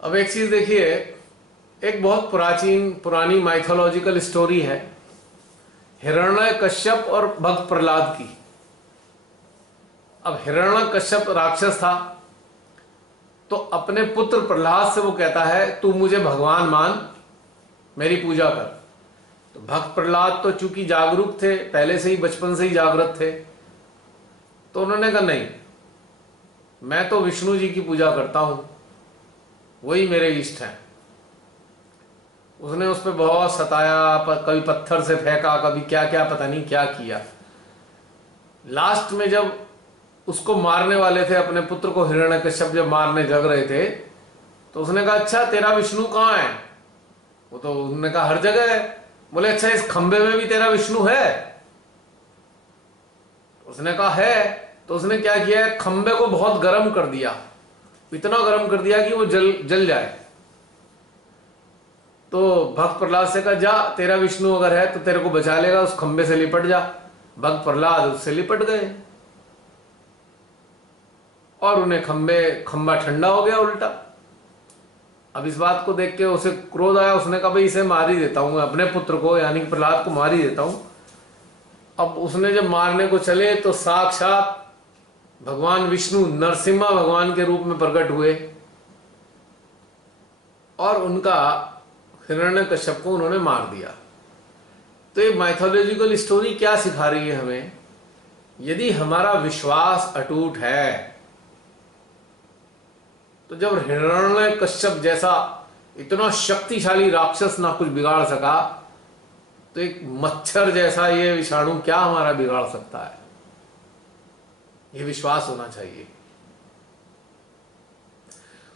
अब एक चीज देखिए, एक बहुत प्राचीन पुरानी माइथोलॉजिकल स्टोरी है हिरण्यकश्यप और भक्त प्रहलाद की। अब हिरण्यकश्यप राक्षस था, तो अपने पुत्र प्रहलाद से वो कहता है तू मुझे भगवान मान, मेरी पूजा कर। तो भक्त प्रहलाद तो चूंकि जागरूक थे, पहले से ही बचपन से ही जागृत थे, तो उन्होंने कहा नहीं, मैं तो विष्णु जी की पूजा करता हूं, वही मेरे इष्ट हैं। उसने उस पर बहुत सताया, कभी पत्थर से फेंका, कभी क्या क्या पता नहीं क्या किया। लास्ट में जब उसको मारने वाले थे, अपने पुत्र को हिरण्यकश्यप जब मारने जग रहे थे, तो उसने कहा अच्छा तेरा विष्णु कहाँ है? वो तो उन्होंने कहा हर जगह है। बोले अच्छा इस खंबे में भी तेरा विष्णु है? उसने कहा है। तो उसने क्या किया, खंबे को बहुत गर्म कर दिया, इतना गर्म कर दिया कि वो जल जाए। तो भक्त प्रहलाद से कहा जा, तेरा विष्णु अगर है तो तेरे को बचा लेगा, उस खंबे से लिपट जा। भक्त प्रहलाद उससे लिपट गए और उन्हें खंबा ठंडा हो गया उल्टा। अब इस बात को देख के उसे क्रोध आया, उसने कहा भाई इसे मार ही देता हूं, अपने पुत्र को यानी कि प्रहलाद को मार ही देता हूं। अब उसने जब मारने को चले तो साक्षात भगवान विष्णु नरसिम्हा भगवान के रूप में प्रकट हुए और उनका हिरण्यकश्यप को उन्होंने मार दिया। तो ये माइथोलॉजिकल स्टोरी क्या सिखा रही है हमें? यदि हमारा विश्वास अटूट है, तो जब हिरण्यकश्यप जैसा इतना शक्तिशाली राक्षस ना कुछ बिगाड़ सका, तो एक मच्छर जैसा ये विषाणु क्या हमारा बिगाड़ सकता है? ये विश्वास होना चाहिए।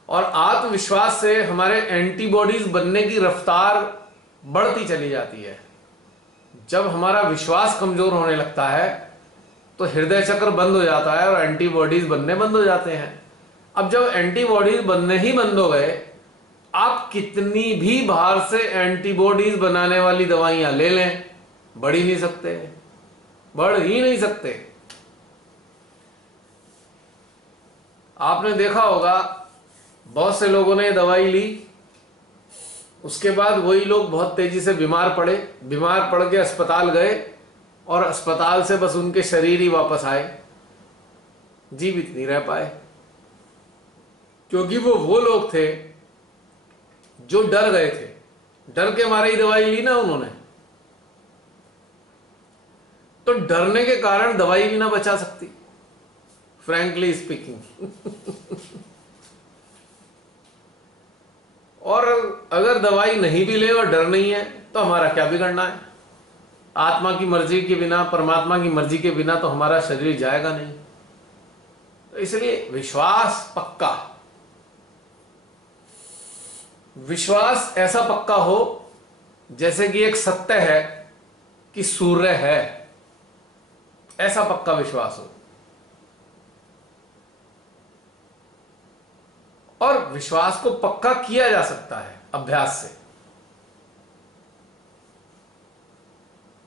और आत्मविश्वास से हमारे एंटीबॉडीज बनने की रफ्तार बढ़ती चली जाती है। जब हमारा विश्वास कमजोर होने लगता है तो हृदय चक्र बंद हो जाता है और एंटीबॉडीज बनने बंद हो जाते हैं। अब जब एंटीबॉडीज बनने ही बंद हो गए, आप कितनी भी बाहर से एंटीबॉडीज बनाने वाली दवाइयां ले लें, बढ़ ही नहीं सकते, बढ़ ही नहीं सकते। आपने देखा होगा बहुत से लोगों ने दवाई ली, उसके बाद वही लोग बहुत तेजी से बीमार पड़ के अस्पताल गए और अस्पताल से बस उनके शरीर ही वापस आए, जीवित नहीं रह पाए। क्योंकि वो लोग थे जो डर गए थे, डर के मारे ही दवाई ली ना उन्होंने। तो डरने के कारण दवाई भी ना बचा सकती, फ्रैंकली स्पीकिंग। और अगर दवाई नहीं भी ले और डर नहीं है तो हमारा क्या बिगड़ना है? आत्मा की मर्जी के बिना, परमात्मा की मर्जी के बिना तो हमारा शरीर जाएगा नहीं। तो इसलिए विश्वास पक्का, विश्वास ऐसा पक्का हो जैसे कि एक सत्य है कि सूर्य है, ऐसा पक्का विश्वास हो। और विश्वास को पक्का किया जा सकता है अभ्यास से,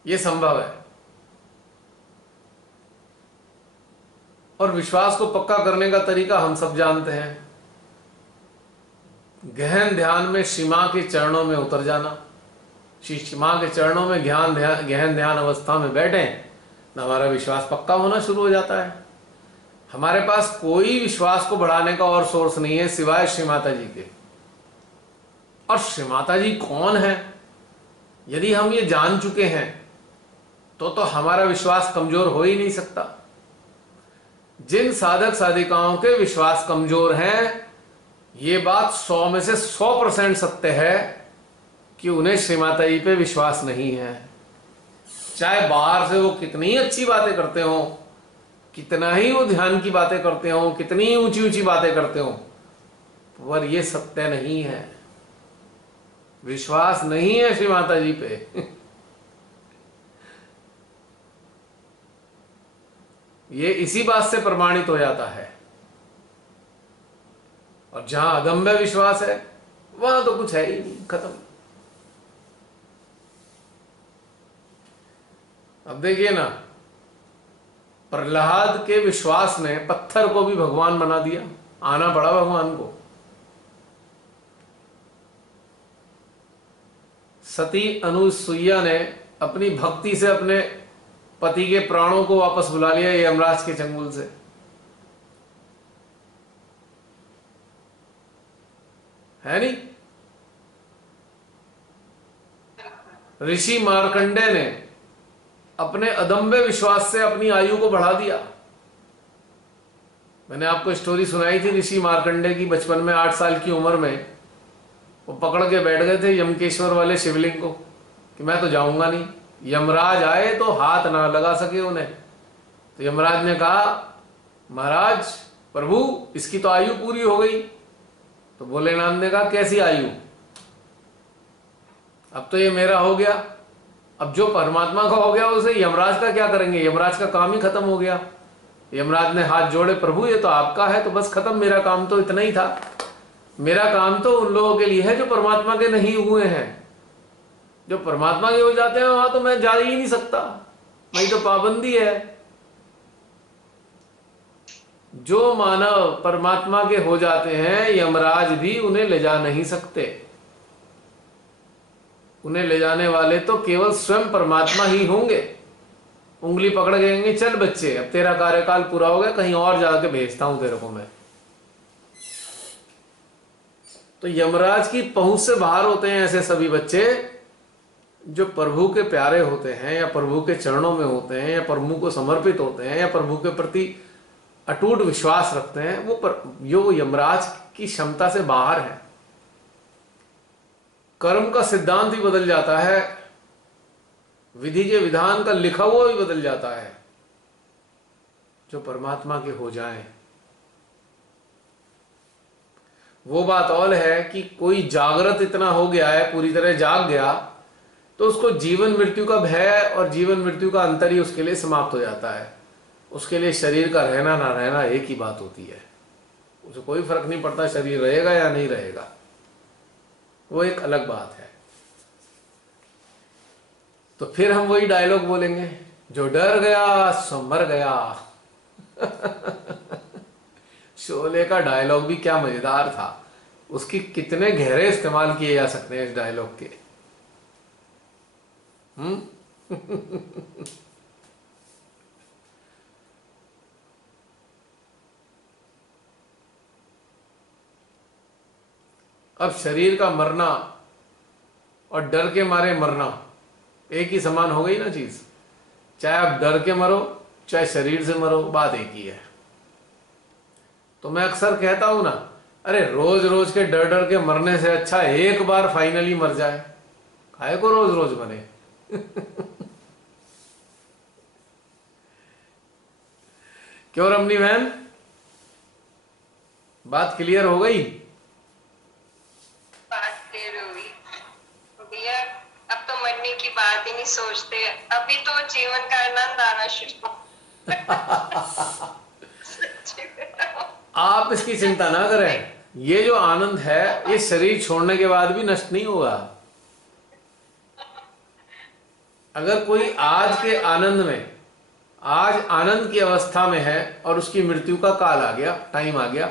यह संभव है। और विश्वास को पक्का करने का तरीका हम सब जानते हैं। गहन ध्यान में श्री मां के चरणों में उतर जाना, श्री मां के चरणों में गहन ध्यान अवस्था में बैठे ना, हमारा विश्वास पक्का होना शुरू हो जाता है। हमारे पास कोई विश्वास को बढ़ाने का और सोर्स नहीं है सिवाय श्री माता जी के। और श्री माता जी कौन है, यदि हम ये जान चुके हैं तो हमारा विश्वास कमजोर हो ही नहीं सकता। जिन साधक साधिकाओं के विश्वास कमजोर हैं, ये बात 100 में से 100% सत्य है कि उन्हें श्री माता जी पे विश्वास नहीं है। चाहे बाहर से वो कितनी अच्छी बातें करते हो, कितना ही वो ध्यान की बातें करते हो, कितनी ऊंची ऊंची बातें करते हो, पर ये सत्य नहीं है। विश्वास नहीं है श्री माता जी पे। ये इसी बात से प्रमाणित हो जाता है। और जहां अदम्य विश्वास है वहां तो कुछ है ही नहीं, खत्म। अब देखिए ना, प्रहलाद के विश्वास ने पत्थर को भी भगवान बना दिया, आना पड़ा भगवान को। सती अनुसुईया ने अपनी भक्ति से अपने पति के प्राणों को वापस बुला लिया यमराज के चंगुल से। है नहीं? ऋषि मार्कंडे ने अपने अदम्य विश्वास से अपनी आयु को बढ़ा दिया। मैंने आपको स्टोरी सुनाई थी ऋषि मार्कंडे की। बचपन में 8 साल की उम्र में वो पकड़ के बैठ गए थे यमकेश्वर वाले शिवलिंग को कि मैं तो जाऊंगा नहीं, यमराज आए तो हाथ ना लगा सके उन्हें। तो यमराज ने कहा, महाराज प्रभु इसकी तो आयु पूरी हो गई। तो भोलेनाथ ने कहा, कैसी आयु? अब तो ये मेरा हो गया, अब जो परमात्मा का हो गया उसे यमराज का क्या करेंगे? यमराज का काम ही खत्म हो गया। यमराज ने हाथ जोड़े, प्रभु ये तो आपका है तो बस खत्म, मेरा काम तो इतना ही था। मेरा काम तो उन लोगों के लिए है जो परमात्मा के नहीं हुए हैं। जो परमात्मा के हो जाते हैं वहां तो मैं जा ही नहीं सकता, वही तो पाबंदी है। जो मानव परमात्मा के हो जाते हैं यमराज भी उन्हें ले जा नहीं सकते। उन्हें ले जाने वाले तो केवल स्वयं परमात्मा ही होंगे। उंगली पकड़ गएंगे, चल बच्चे अब तेरा कार्यकाल पूरा हो गया, कहीं और जाके भेजता हूं तेरे को मैं। तो यमराज की पहुंच से बाहर होते हैं ऐसे सभी बच्चे जो प्रभु के प्यारे होते हैं या प्रभु के चरणों में होते हैं या प्रभु को समर्पित होते हैं या प्रभु के प्रति अटूट विश्वास रखते हैं। वो यमराज की क्षमता से बाहर है। कर्म का सिद्धांत ही बदल जाता है, विधि के विधान का लिखा हुआ भी बदल जाता है। जो परमात्मा के हो जाएं, वो बात और है कि कोई जागृत इतना हो गया है, पूरी तरह जाग गया, तो उसको जीवन मृत्यु का भय और जीवन मृत्यु का अंतर ही उसके लिए समाप्त हो जाता है। उसके लिए शरीर का रहना ना रहना एक ही बात होती है। उसे कोई फर्क नहीं पड़ता शरीर रहेगा या नहीं रहेगा, वो एक अलग बात है। तो फिर हम वही डायलॉग बोलेंगे, जो डर गया सो मर गया। शोले का डायलॉग भी क्या मजेदार था, उसकी कितने गहरे इस्तेमाल किए जा सकते हैं इस डायलॉग के। अब शरीर का मरना और डर के मारे मरना एक ही समान हो गई ना चीज। चाहे आप डर के मरो चाहे शरीर से मरो, बात एक ही है। तो मैं अक्सर कहता हूं ना, अरे रोज रोज के डर डर के मरने से अच्छा एक बार फाइनली मर जाए, काहे को रोज रोज मरे। क्यों रमनी बहन, बात क्लियर हो गई? बात क्लियर हो गई भैया। अब तो मरने की बात ही नहीं सोचते, अभी तो जीवन का आनंद आना शुरू। आप इसकी चिंता ना करें, ये जो आनंद है ये शरीर छोड़ने के बाद भी नष्ट नहीं होगा। अगर कोई आज के आनंद में, आज आनंद की अवस्था में है और उसकी मृत्यु का काल आ गया, टाइम आ गया,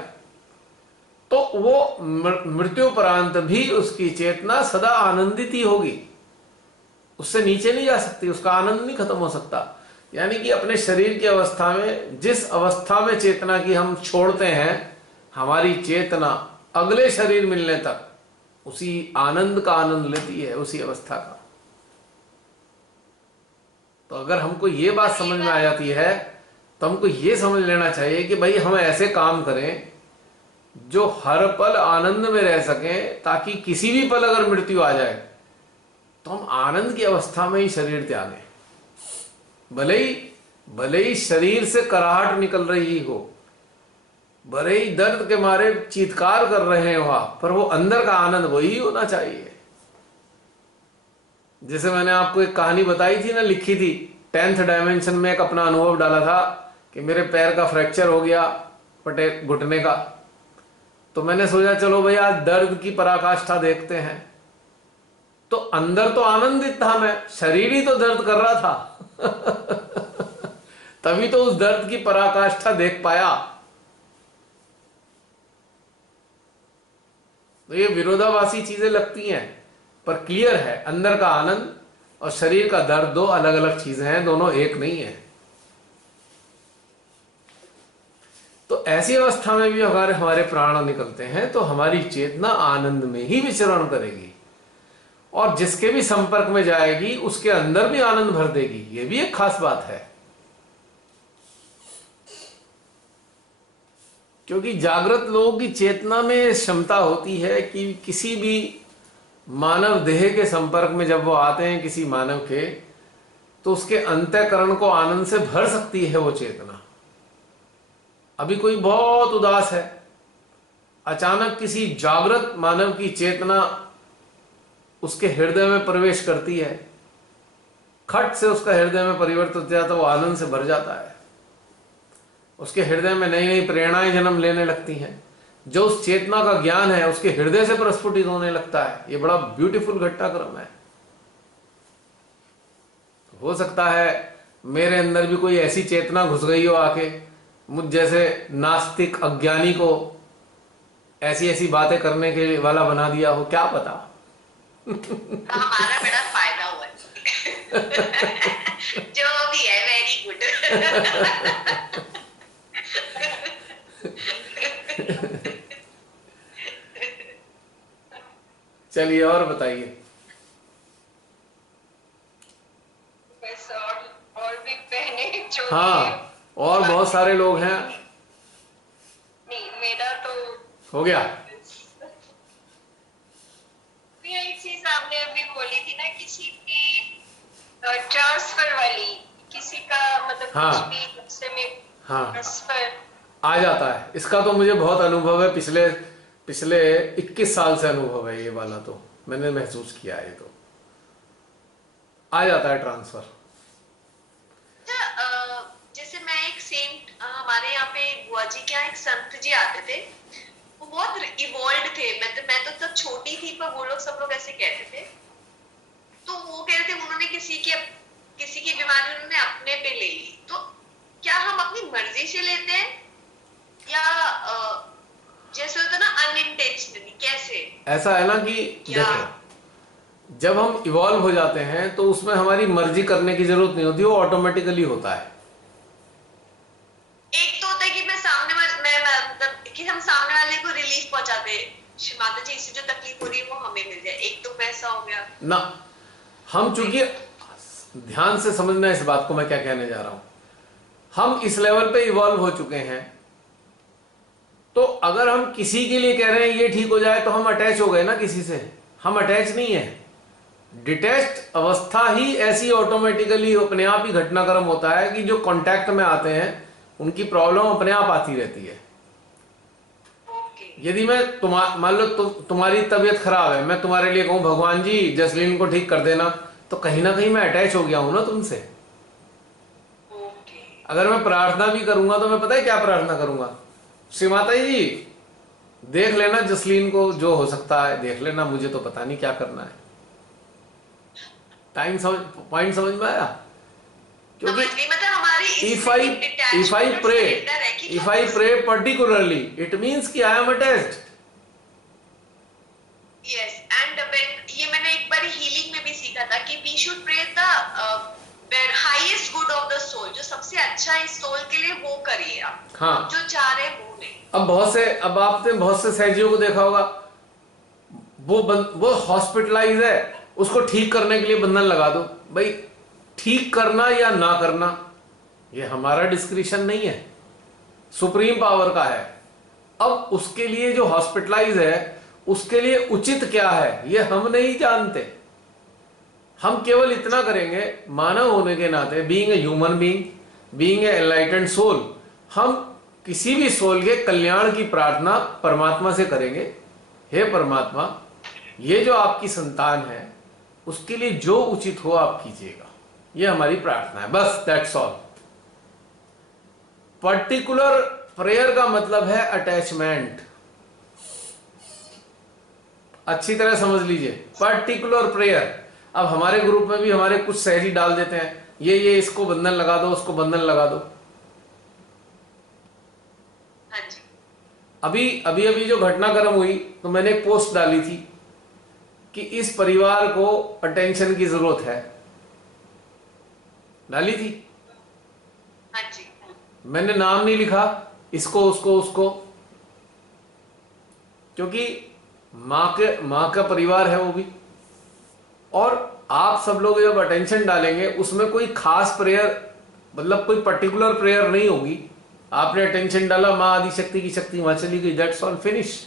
तो वो मृत्युपरांत भी उसकी चेतना सदा आनंदित ही होगी, उससे नीचे नहीं जा सकती, उसका आनंद नहीं खत्म हो सकता। यानी कि अपने शरीर की अवस्था में, जिस अवस्था में चेतना की हम छोड़ते हैं, हमारी चेतना अगले शरीर मिलने तक उसी आनंद का आनंद लेती है, उसी अवस्था का। तो अगर हमको ये बात समझ में आ जाती है तो हमको ये समझ लेना चाहिए कि भाई हम ऐसे काम करें जो हर पल आनंद में रह सकें, ताकि किसी भी पल अगर मृत्यु आ जाए तो हम आनंद की अवस्था में ही शरीर त्यागें। भले ही शरीर से कराहट निकल रही हो, भले ही दर्द के मारे चीत्कार कर रहे हो आप, पर वो अंदर का आनंद वही होना चाहिए। जैसे मैंने आपको एक कहानी बताई थी ना, लिखी थी 10th डायमेंशन में, एक अपना अनुभव डाला था कि मेरे पैर का फ्रैक्चर हो गया, पटे घुटने का। तो मैंने सोचा चलो भाई आज दर्द की पराकाष्ठा देखते हैं। तो अंदर तो आनंदित था मैं, शरीर ही तो दर्द कर रहा था। तभी तो उस दर्द की पराकाष्ठा देख पाया। तो ये विरोधाभासी चीजें लगती हैं, पर क्लियर है अंदर का आनंद और शरीर का दर्द दो अलग अलग चीजें हैं, दोनों एक नहीं है। तो ऐसी अवस्था में भी अगर हमारे प्राण निकलते हैं तो हमारी चेतना आनंद में ही विचरण करेगी और जिसके भी संपर्क में जाएगी उसके अंदर भी आनंद भर देगी। यह भी एक खास बात है, क्योंकि जागृत लोगों की चेतना में क्षमता होती है कि किसी भी मानव देह के संपर्क में जब वो आते हैं किसी मानव के, तो उसके अंतःकरण को आनंद से भर सकती है वो चेतना। अभी कोई बहुत उदास है, अचानक किसी जागृत मानव की चेतना उसके हृदय में प्रवेश करती है, खट से उसका हृदय में परिवर्तित हो जाता है, वो आनंद से भर जाता है। उसके हृदय में नई नई प्रेरणाएं जन्म लेने लगती हैं, जो उस चेतना का ज्ञान है उसके हृदय से प्रस्फुटित होने लगता है। ये बड़ा ब्यूटीफुल घटनाक्रम है। हो सकता है मेरे अंदर भी कोई ऐसी चेतना घुस गई हो आके, मुझ जैसे नास्तिक अज्ञानी को ऐसी ऐसी बातें करने के वाला बना दिया हो, क्या पता। हमारा बड़ा फायदा हुआ जो भी है, वेरी गुड। चलिए और बताइए। बस और भी बहने जो हाँ, और बहुत सारे लोग हैं। नहीं, मेरा तो हो गया। एक चीज आपने अभी बोली थी ना, किसी की ट्रांसफर वाली, किसी का मतलब हाँ, कुछ भी हिस्से में हाँ ट्रांसफर आ जाता है। इसका तो मुझे बहुत अनुभव है, पिछले पिछले 21 साल से अनुभव है ये वाला, तो मैंने महसूस किया है। तो आ जाता है ट्रांसफर। जैसे मैं एक सेंट, हमारे यहाँ पे बुआ जी के यहाँ एक संत जी आते थे, वो बहुत इवॉल्व थे। मैं तो तब छोटी थी, पर वो लोग सब लोग ऐसे कहते थे। तो वो कह रहे थे उन्होंने किसी की बीमारी उन्होंने अपने पे ले ली। तो क्या हम अपनी मर्जी से लेते हैं या जैसे होता ना अनइंटेंशनली, कैसे? ऐसा है ना कि देखो, जब हम इवॉल्व हो जाते हैं तो उसमें हमारी मर्जी करने की जरूरत नहीं होती, वो ऑटोमेटिकली होता है। एक तो होता है कि मतलब कि हम सामने वाले को रिलीफ पहुंचाते, माता जी इससे जो तकलीफ हो रही है वो हमें मिल जाए, एक तो पैसा हो गया ना। हम चूंकि ध्यान से समझना इस बात को मैं क्या कहने जा रहा हूं, हम इस लेवल पे इवॉल्व हो चुके हैं, तो अगर हम किसी के लिए कह रहे हैं ये ठीक हो जाए, तो हम अटैच हो गए ना किसी से। हम अटैच नहीं है। डिटैच्ड अवस्था ही ऐसी ऑटोमेटिकली अपने आप ही घटनाक्रम होता है कि जो कांटेक्ट में आते हैं उनकी प्रॉब्लम अपने आप आती रहती है। यदि मैं मान लो तुम्हारी तबीयत खराब है, मैं तुम्हारे लिए कहूं भगवान जी जसलीन को ठीक कर देना, तो कहीं ना कहीं मैं अटैच हो गया हूं ना तुमसे। अगर मैं प्रार्थना भी करूंगा तो मैं पता है क्या प्रार्थना करूंगा, श्री माता जी देख लेना जसलीन को, जो हो सकता है देख लेना, मुझे तो पता नहीं क्या करना है। पॉइंट समझ में आया? क्योंकि if I pray particularly, it means कि I am attached. Yes, and ये मैंने एक बार हीलिंग में भी सीखा था कि we should pray the highest good of the soul, जो सबसे अच्छा इस सोल के लिए वो करिए आप। हाँ, जो चाह रहे हैं वो नहीं। अब आपने बहुत से सहजियों को देखा होगा, वो हॉस्पिटलाइज है, उसको ठीक करने के लिए बंधन लगा दो। भाई ठीक करना या ना करना ये हमारा डिस्क्रिशन नहीं है, सुप्रीम पावर का है। अब उसके लिए जो हॉस्पिटलाइज है उसके लिए उचित क्या है ये हम नहीं जानते। हम केवल इतना करेंगे, मानव होने के नाते, being a human being, being a enlightened soul, हम किसी भी सोल के कल्याण की प्रार्थना परमात्मा से करेंगे। हे परमात्मा, ये जो आपकी संतान है उसके लिए जो उचित हो आप कीजिएगा, ये हमारी प्रार्थना है, बस दैट्स ऑल। पर्टिकुलर प्रेयर का मतलब है अटैचमेंट। अच्छी तरह समझ लीजिए, पर्टिकुलर प्रेयर। अब हमारे ग्रुप में भी हमारे कुछ सहजी डाल देते हैं, ये इसको बंधन लगा दो, उसको बंधन लगा दो। अभी अभी जो घटनाक्रम हुई तो मैंने एक पोस्ट डाली थी कि इस परिवार को अटेंशन की जरूरत है, डाली थी। हाँ जी। मैंने नाम नहीं लिखा इसको उसको उसको, क्योंकि माँ का परिवार है वो भी। और आप सब लोग जब अटेंशन डालेंगे उसमें कोई खास प्रेयर, मतलब कोई पर्टिकुलर प्रेयर नहीं होगी। आपने अटेंशन डाला, माँ आदि शक्ति की शक्ति वहां चली गई, दैट्स ऑल, फिनिश।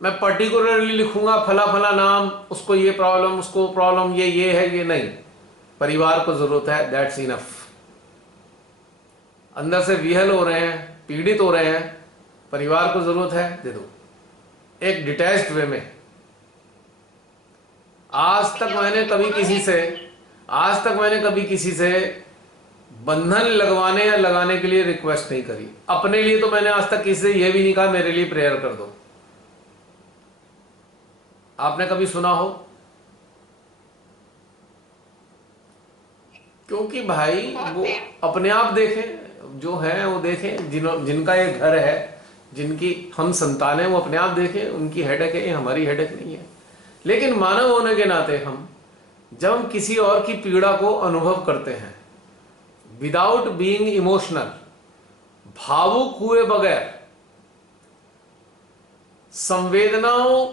मैं पर्टिकुलरली लिखूंगा फला फला नाम, उसको ये प्रॉब्लम, उसको प्रॉब्लम, ये है, ये नहीं। परिवार को जरूरत है, दैट्स इनफ। अंदर से विहल हो रहे हैं, पीड़ित हो रहे हैं, परिवार को जरूरत है, दे दो एक डिटैच्ड वे में। आज तक मैंने कभी किसी से बंधन लगवाने या लगाने के लिए रिक्वेस्ट नहीं करी। अपने लिए तो मैंने आज तक किसी से यह भी नहीं कहा मेरे लिए प्रेयर कर दो। आपने कभी सुना हो? क्योंकि भाई वो अपने आप देखें, जो है वो देखें, जिनका ये घर है, जिनकी हम संतान है, वो अपने आप देखें, उनकी हेडेक है, हमारी हेडेक नहीं है। लेकिन मानव होने के नाते हम जब हम किसी और की पीड़ा को अनुभव करते हैं विदाउट बीइंग इमोशनल, भावुक हुए बगैर, संवेदनाओं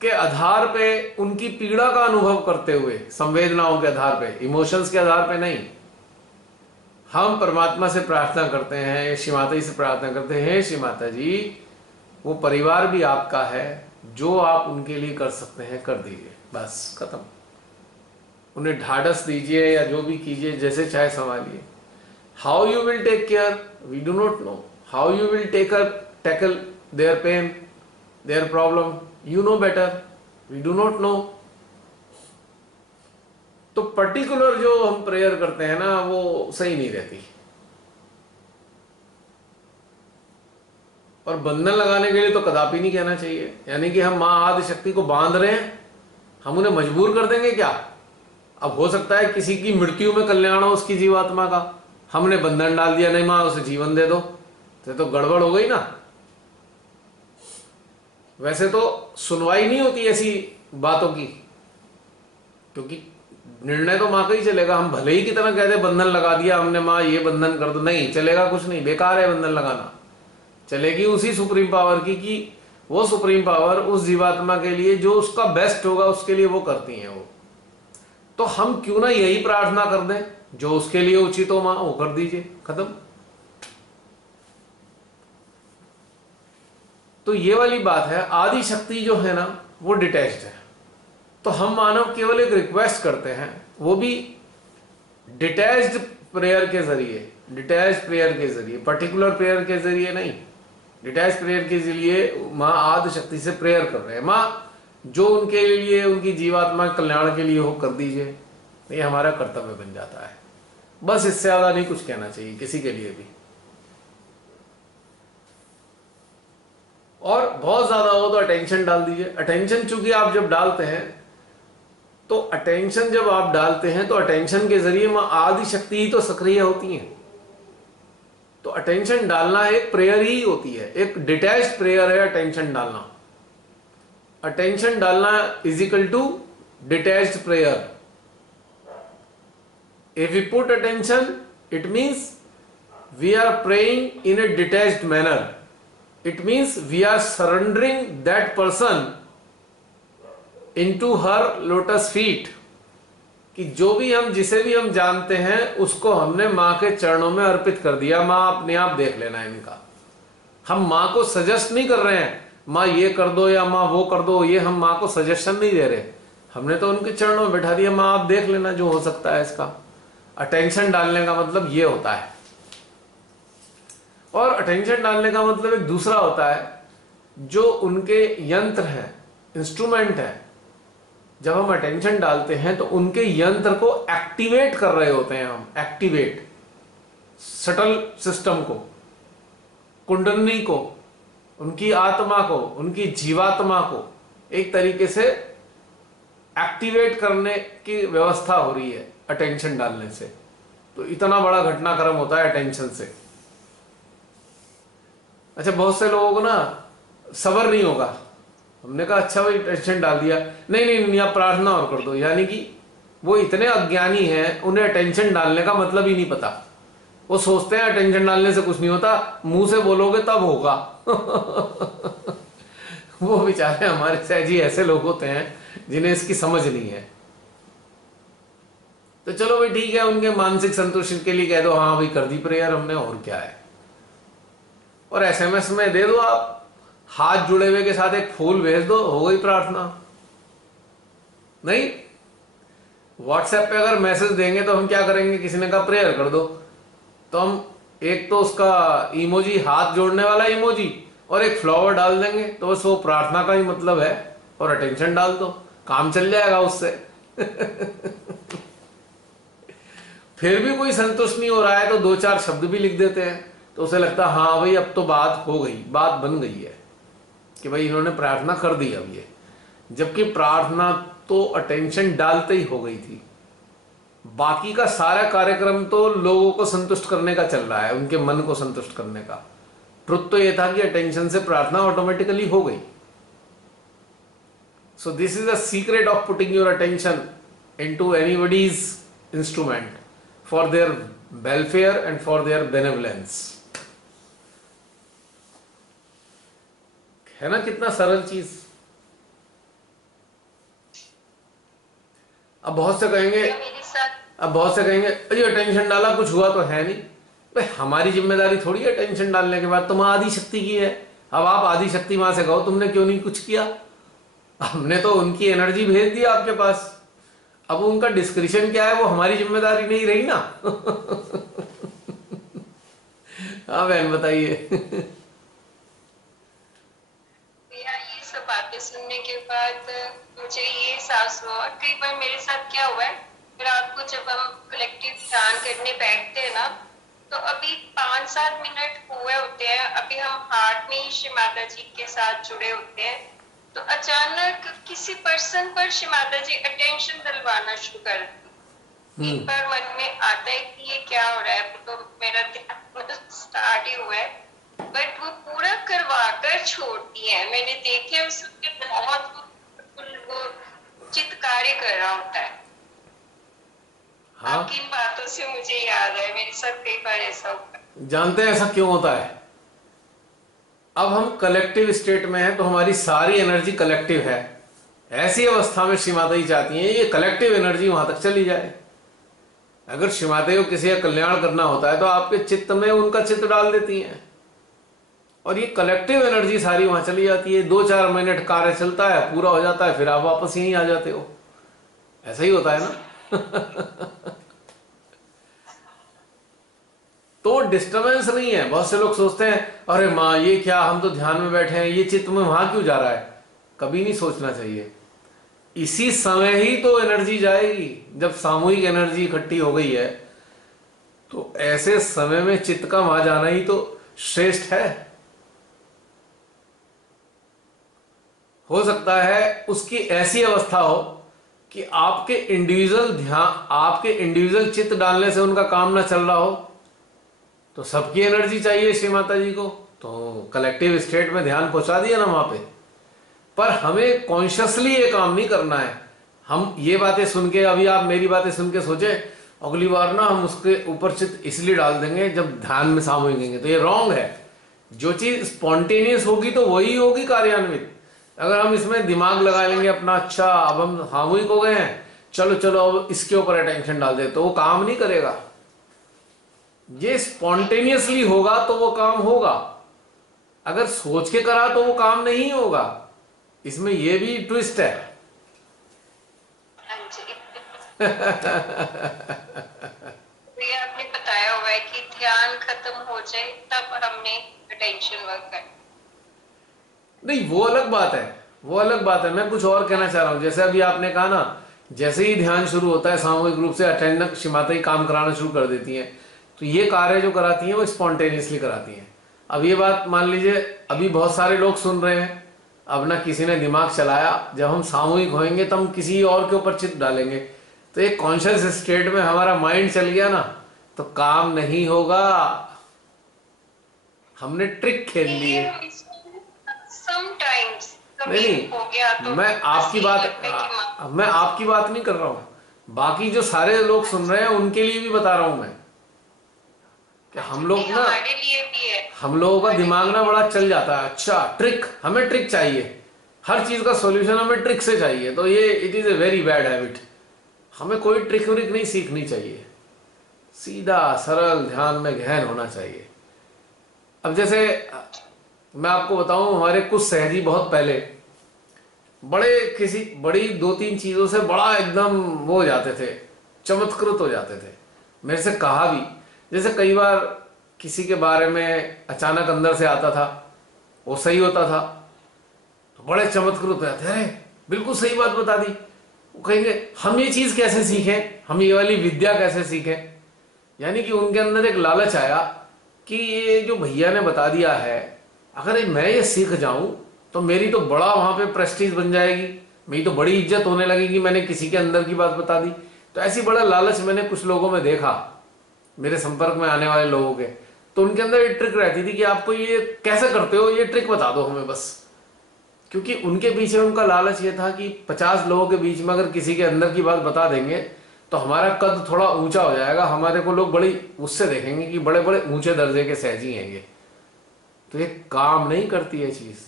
के आधार पे उनकी पीड़ा का अनुभव करते हुए, संवेदनाओं के आधार पे, इमोशंस के आधार पे नहीं, हम परमात्मा से प्रार्थना करते हैं, श्री माता जी से प्रार्थना करते हैं, श्री माता जी वो परिवार भी आपका है, जो आप उनके लिए कर सकते हैं कर दीजिए, बस खत्म। उन्हें ढाढ़स दीजिए या जो भी कीजिए, जैसे चाहे संभालिए। How you will take care we do not know, how you will tackle their pain, their problem, you know better, we do not know. तो पर्टिकुलर जो हम प्रेयर करते हैं ना, वो सही नहीं रहती। और बंधन लगाने के लिए तो कदापि नहीं कहना चाहिए। यानी कि हम मां आदि शक्ति को बांध रहे हैं, हम उन्हें मजबूर कर देंगे क्या? अब हो सकता है किसी की मृत्यु में कल्याण हो उसकी जीवात्मा का, हमने बंधन डाल दिया, नहीं मां उसे जीवन दे दो, तो गड़बड़ हो गई ना। वैसे तो सुनवाई नहीं होती ऐसी बातों की, क्योंकि निर्णय तो मां का ही चलेगा। हम भले ही की तरह कहते बंधन लगा दिया हमने, मां ये बंधन कर दो, नहीं चलेगा, कुछ नहीं, बेकार है बंधन लगाना। चलेगी उसी सुप्रीम पावर की, कि वो सुप्रीम पावर उस जीवात्मा के लिए जो उसका बेस्ट होगा उसके लिए वो करती हैं वो। तो हम क्यों ना यही प्रार्थना कर दें, जो उसके लिए उचित हो मां वो कर दीजिए, खत्म। तो ये वाली बात है। आदि शक्ति जो है ना वो डिटैच्ड है, तो हम मानव केवल एक रिक्वेस्ट करते हैं, वो भी डिटैच्ड प्रेयर के जरिए, पर्टिकुलर प्रेयर के जरिए नहीं, डिटैच प्रेयर के जरिए मां आदि शक्ति से प्रेयर कर रहे हैं, मां जो उनके लिए, उनकी जीवात्मा कल्याण के लिए हो कर दीजिए। ये हमारा कर्तव्य बन जाता है, बस इससे ज्यादा नहीं कुछ कहना चाहिए किसी के लिए भी। और बहुत ज्यादा हो तो अटेंशन डाल दीजिए। अटेंशन चूंकि आप जब डालते हैं तो अटेंशन के जरिए मां आदि शक्ति ही तो सक्रिय होती है। तो अटेंशन डालना एक प्रेयर ही होती है, एक डिटैच्ड प्रेयर है अटेंशन डालना। अटेंशन डालना is equal to detached prayer. If we put attention, it means we are praying in a detached manner. It means we are surrendering that person into her lotus feet, कि जो भी हम, जिसे भी हम जानते हैं उसको हमने मां के चरणों में अर्पित कर दिया। मां अपने आप देख लेना इनका। हम मां को सजेस्ट नहीं कर रहे हैं, मां ये कर दो या मां वो कर दो, ये हम मां को सजेशन नहीं दे रहे, हमने तो उनके चरणों में बैठा दिया, मां आप देख लेना जो हो सकता है इसका। अटेंशन डालने का मतलब ये होता है। और अटेंशन डालने का मतलब एक दूसरा होता है, जो उनके यंत्र है, इंस्ट्रूमेंट है, जब हम अटेंशन डालते हैं तो उनके यंत्र को एक्टिवेट कर रहे होते हैं हम। एक्टिवेट सटल सिस्टम को, कुंडलिनी को, उनकी आत्मा को, उनकी जीवात्मा को एक तरीके से एक्टिवेट करने की व्यवस्था हो रही है अटेंशन डालने से। तो इतना बड़ा घटनाक्रम होता है अटेंशन से। अच्छा, बहुत से लोगों को ना सब्र नहीं होगा हमने कहा अच्छा भाई टेंशन डाल दिया, नहीं नहीं नहीं आप प्रार्थना और कर दो। यानी कि वो इतने अज्ञानी हैं, उन्हें टेंशन डालने का मतलब ही नहीं पता। वो सोचते हैं टेंशन डालने से कुछ नहीं होता, मुंह से बोलोगे तब होगा। वो बेचारे हमारे सहज ही ऐसे लोग होते हैं जिन्हें इसकी समझ नहीं है। तो चलो भाई ठीक है, उनके मानसिक संतुष्टि के लिए कह दो हाँ भाई कर दी प्रेयर हमने, और क्या है। और एसएमएस में दे दो आप, हाथ जुड़े हुए के साथ एक फूल भेज दो, हो गई प्रार्थना। नहीं, व्हाट्सएप पे अगर मैसेज देंगे तो हम क्या करेंगे, किसी ने कहा प्रेयर कर दो, तो हम एक तो उसका इमोजी, हाथ जोड़ने वाला इमोजी, और एक फ्लावर डाल देंगे, तो बस वो प्रार्थना का ही मतलब है। और अटेंशन डाल दो, काम चल जाएगा उससे। फिर भी कोई संतुष्ट नहीं हो रहा है तो दो चार शब्द भी लिख देते हैं, तो उसे लगता है हाँ भाई अब तो बात हो गई, बात बन गई है कि भाई इन्होंने प्रार्थना कर दी अब ये। जबकि प्रार्थना तो अटेंशन डालते ही हो गई थी। बाकी का सारा कार्यक्रम तो लोगों को संतुष्ट करने का चल रहा है, उनके मन को संतुष्ट करने का। ट्रुथ तो यह था कि अटेंशन से प्रार्थना ऑटोमेटिकली हो गई। So this is the secret of putting your attention into anybody's instrument for their welfare and for their benevolence. है ना कितना सरल चीज। अब बहुत से कहेंगे अरे टेंशन डाला कुछ हुआ तो है नहीं। भाई हमारी जिम्मेदारी थोड़ी है टेंशन डालने के बाद, तुम आदि शक्ति की है। अब आप आदि शक्ति मां से कहो तुमने क्यों नहीं कुछ किया, हमने तो उनकी एनर्जी भेज दी आपके पास। अब उनका डिस्क्रिप्शन क्या है वो हमारी जिम्मेदारी नहीं रही ना। हाँ बहन बताइए। ये सब बातें सुनने के बाद मुझे ये एहसास हुआ, कई बार मेरे साथ क्या हुआ है, रात को जब हम कलेक्टिव ध्यान करने बैठते हैं ना, तो अभी 5-7 मिनट हुए होते हैं, अभी हम हार्ट में ही श्री माता जी के साथ जुड़े होते हैं, तो अचानक किसी पर्सन पर श्री माता जी अटेंशन दिलवाना शुरू कर दी। एक बार मन में आता है कि ये क्या हो रहा है, तो मेरा स्टार्ट ही हुआ है, बट वो पूरा करवा कर छोड़ती है। मैंने देखे उसके बहुत वो चित कार्य कर रहा होता है। हाँ? आपकी इन बातों से मुझे याद है मेरे साथ कई बार ऐसा होता है। जानते हैं ऐसा क्यों होता है? अब हम कलेक्टिव स्टेट में हैं तो हमारी सारी एनर्जी कलेक्टिव है। ऐसी अवस्था में श्री माता जी चाहती हैं ये कलेक्टिव एनर्जी वहां तक चली जाए। अगर श्री माता को किसी का कल्याण करना होता है तो आपके चित्त में उनका चित्त डाल देती हैं और ये कलेक्टिव एनर्जी सारी वहां चली जाती है। 2-4 मिनट कार्य चलता है, पूरा हो जाता है, फिर आप वापस यहीं आ जाते हो। ऐसा ही होता है ना। तो डिस्टर्बेंस नहीं है। बहुत से लोग सोचते हैं अरे माँ ये क्या, हम तो ध्यान में बैठे हैं, ये चित्त में वहां क्यों जा रहा है। कभी नहीं सोचना चाहिए। इसी समय ही तो एनर्जी जाएगी। जब सामूहिक एनर्जी इकट्ठी हो गई है तो ऐसे समय में चित्त का वहां जाना ही तो श्रेष्ठ है। हो सकता है उसकी ऐसी अवस्था हो कि आपके इंडिविजुअल ध्यान, आपके इंडिविजुअल चित्त डालने से उनका काम ना चल रहा हो, तो सबकी एनर्जी चाहिए श्री माता जी को, तो कलेक्टिव स्टेट में ध्यान पहुंचा दिया ना वहां पे। पर हमें कॉन्शियसली ये काम नहीं करना है। हम ये बातें सुन के, अभी आप मेरी बातें सुन के सोचे अगली बार ना हम उसके ऊपर चित्त इसलिए डाल देंगे जब ध्यान में सामूहिक होंगे, तो ये रॉन्ग है। जो चीज स्पॉन्टेनियस होगी तो वही होगी कार्यान्वित। अगर हम इसमें दिमाग लगा लेंगे अपना, अच्छा अब हम सामूहिक हो गए हैं, चलो चलो अब इसके ऊपर अटेंशन डाल दे, तो वो काम नहीं करेगा। ये स्पॉन्टेनियसली होगा तो वो काम होगा, अगर सोच के करा तो वो काम नहीं होगा। इसमें ये भी ट्विस्ट है। ये आपने बताया हुआ है कि ध्यान खत्म हो जाए तब हमने अटेंशन वर्क करना। नहीं वो अलग बात है, वो अलग बात है। मैं कुछ और कहना चाह रहा हूं। जैसे अभी आपने कहा ना, जैसे ही ध्यान शुरू होता है सामूहिक रूप से अटेंडक श्री माता ही काम कराना शुरू कर देती हैं, तो ये कार्य जो कराती हैं वो स्पॉन्टेनियसली कराती हैं। अब ये बात मान लीजिए अभी बहुत सारे लोग सुन रहे हैं, अब ना किसी ने दिमाग चलाया, जब हम सामूहिक होएंगे तो हम किसी और के ऊपर चित्त डालेंगे, तो एक कॉन्शियस स्टेट में हमारा माइंड चल गया ना, तो काम नहीं होगा। हमने ट्रिक खेल ली है। कभी नहीं हो गया तो मैं बस आपकी यही करते हैं कि बात मैं आपकी बात नहीं कर रहा हूं, बाकी जो सारे लोग सुन रहे हैं उनके लिए भी बता रहा हूं मैं कि अच्छा हम नहीं, लोग ना, हमारे लिए भी है, हम लोगों का हमारे दिमाग लिए ना भी। बड़ा चल जाता है। अच्छा ट्रिक, हमें ट्रिक चाहिए, हर चीज का सॉल्यूशन हमें ट्रिक से चाहिए, तो ये it is a very bad habit. हमें कोई ट्रिक व्रिक नहीं सीखनी चाहिए, सीधा सरल ध्यान में गहन होना चाहिए। अब जैसे मैं आपको बताऊं, हमारे कुछ सहजी बहुत पहले बड़े किसी बड़ी दो तीन चीजों से बड़ा एकदम वो हो जाते थे, चमत्कृत हो जाते थे। मेरे से कहा भी, जैसे कई बार किसी के बारे में अचानक अंदर से आता था, वो सही होता था तो बड़े चमत्कृत हो जाते, अरे बिल्कुल सही बात बता दी। वो कहेंगे हम ये चीज कैसे सीखें, हम ये वाली विद्या कैसे सीखें। यानी कि उनके अंदर एक लालच आया कि ये जो भैया ने बता दिया है, अगर मैं ये सीख जाऊं तो मेरी तो बड़ा वहां पे प्रेस्टीज बन जाएगी, मेरी तो बड़ी इज्जत होने लगेगी, मैंने किसी के अंदर की बात बता दी। तो ऐसी बड़ा लालच मैंने कुछ लोगों में देखा, मेरे संपर्क में आने वाले लोगों के। तो उनके अंदर एक ट्रिक रहती थी कि आपको ये कैसे करते हो, ये ट्रिक बता दो हमें बस। क्योंकि उनके पीछे उनका लालच ये था कि 50 लोगों के बीच में अगर किसी के अंदर की बात बता देंगे तो हमारा कद थोड़ा ऊंचा हो जाएगा, हमारे को लोग बड़ी उससे देखेंगे कि बड़े बड़े ऊंचे दर्जे के सहजी हैं ये। तो ये काम नहीं करती है चीज।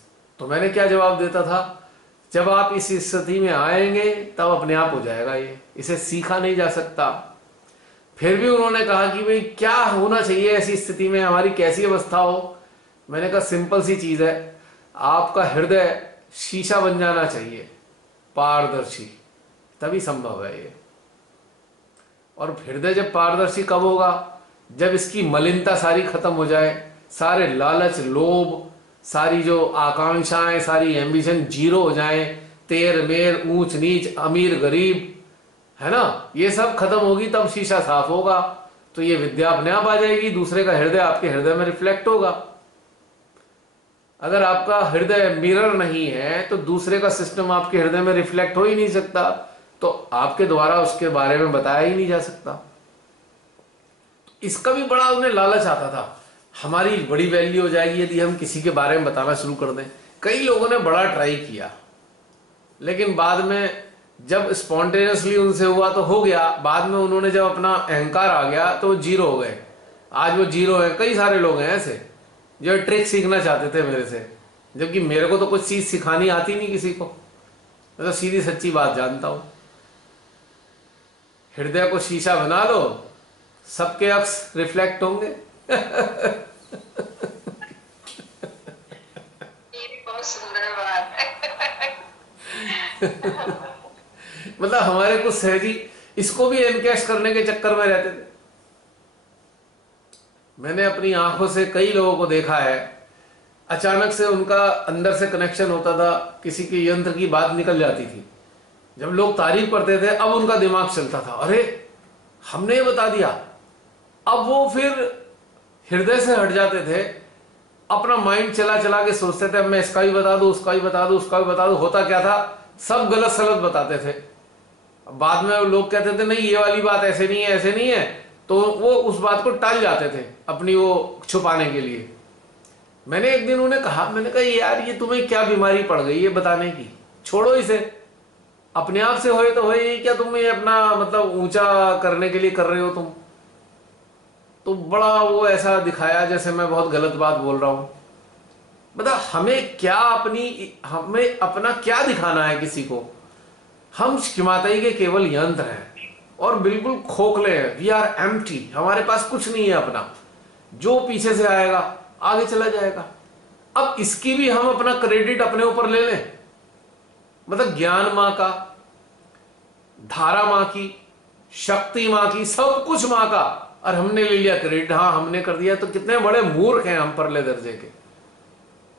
तो मैंने क्या जवाब देता था, जब आप इस स्थिति में आएंगे तब अपने आप हो जाएगा, ये इसे सीखा नहीं जा सकता। फिर भी उन्होंने कहा कि भाई क्या होना चाहिए ऐसी स्थिति में, हमारी कैसी अवस्था हो। मैंने कहा सिंपल सी चीज है, आपका हृदय शीशा बन जाना चाहिए, पारदर्शी, तभी संभव है ये। और हृदय जब पारदर्शी कब होगा, जब इसकी मलिनता सारी खत्म हो जाए, सारे लालच लोभ, सारी जो आकांक्षाएं, सारी एम्बिशन जीरो हो जाए, तेर मेर ऊंच नीच अमीर गरीब, है ना, ये सब खत्म होगी, तब शीशा साफ होगा। तो ये विद्या अपने आप आ जाएगी, दूसरे का हृदय आपके हृदय में रिफ्लेक्ट होगा। अगर आपका हृदय मिरर नहीं है तो दूसरे का सिस्टम आपके हृदय में रिफ्लेक्ट हो ही नहीं सकता, तो आपके द्वारा उसके बारे में बताया ही नहीं जा सकता। इसका भी बड़ा उन्हें लालच आता था, हमारी बड़ी वैल्यू हो जाएगी यदि हम किसी के बारे में बताना शुरू कर दें। कई लोगों ने बड़ा ट्राई किया, लेकिन बाद में जब स्पॉन्टेनियसली उनसे हुआ तो हो गया, बाद में उन्होंने जब अपना अहंकार आ गया तो जीरो हो गए। आज वो जीरो है। कई सारे लोग हैं ऐसे जो ट्रिक सीखना चाहते थे मेरे से, जबकि मेरे को तो कुछ चीज सिखानी आती नहीं किसी को, मैं तो सीधी सच्ची बात जानता हूं। हृदय को शीशा बना लो, सबके अक्स रिफ्लेक्ट होंगे। ये भी बहुत सुंदर बात है। मतलब हमारे कुछ सहजी इसको भी एनकैश करने के चक्कर में रहते थे। मैंने अपनी आंखों से कई लोगों को देखा है, अचानक से उनका अंदर से कनेक्शन होता था, किसी के यंत्र की बात निकल जाती थी, जब लोग तारीफ करते थे अब उनका दिमाग चलता था, अरे हमने ये बता दिया। अब वो फिर हृदय से हट जाते थे, अपना माइंड चला चला के सोचते थे अब मैं इसका भी बता दूं, उसका भी बता दूं, उसका भी बता दूं। होता क्या था, सब गलत सलत बताते थे। बाद में लोग कहते थे नहीं ये वाली बात ऐसे नहीं है, ऐसे नहीं है, तो वो उस बात को टाल जाते थे अपनी वो छुपाने के लिए। मैंने एक दिन उन्हें कहा, मैंने कहा यार ये तुम्हें क्या बीमारी पड़ गई ये बताने की, छोड़ो इसे, अपने आप से होए तो होए, ये क्या तुम ये अपना मतलब ऊंचा करने के लिए कर रहे हो तुम। तो बड़ा वो ऐसा दिखाया जैसे मैं बहुत गलत बात बोल रहा हूं। मतलब हमें अपना क्या दिखाना है किसी को। हम शिमाताई के केवल यंत्र हैं और बिल्कुल खोखले हैं, वी आर एम्प्टी, हमारे पास कुछ नहीं है अपना, जो पीछे से आएगा आगे चला जाएगा। अब इसकी भी हम अपना क्रेडिट अपने ऊपर ले लें, मतलब ज्ञान मां का, धारा मां की, शक्ति मां की, सब कुछ मां का, और हमने ले लिया क्रेडिट, हाँ हमने कर दिया। तो कितने बड़े मूर्ख हैं हम परले दर्जे के।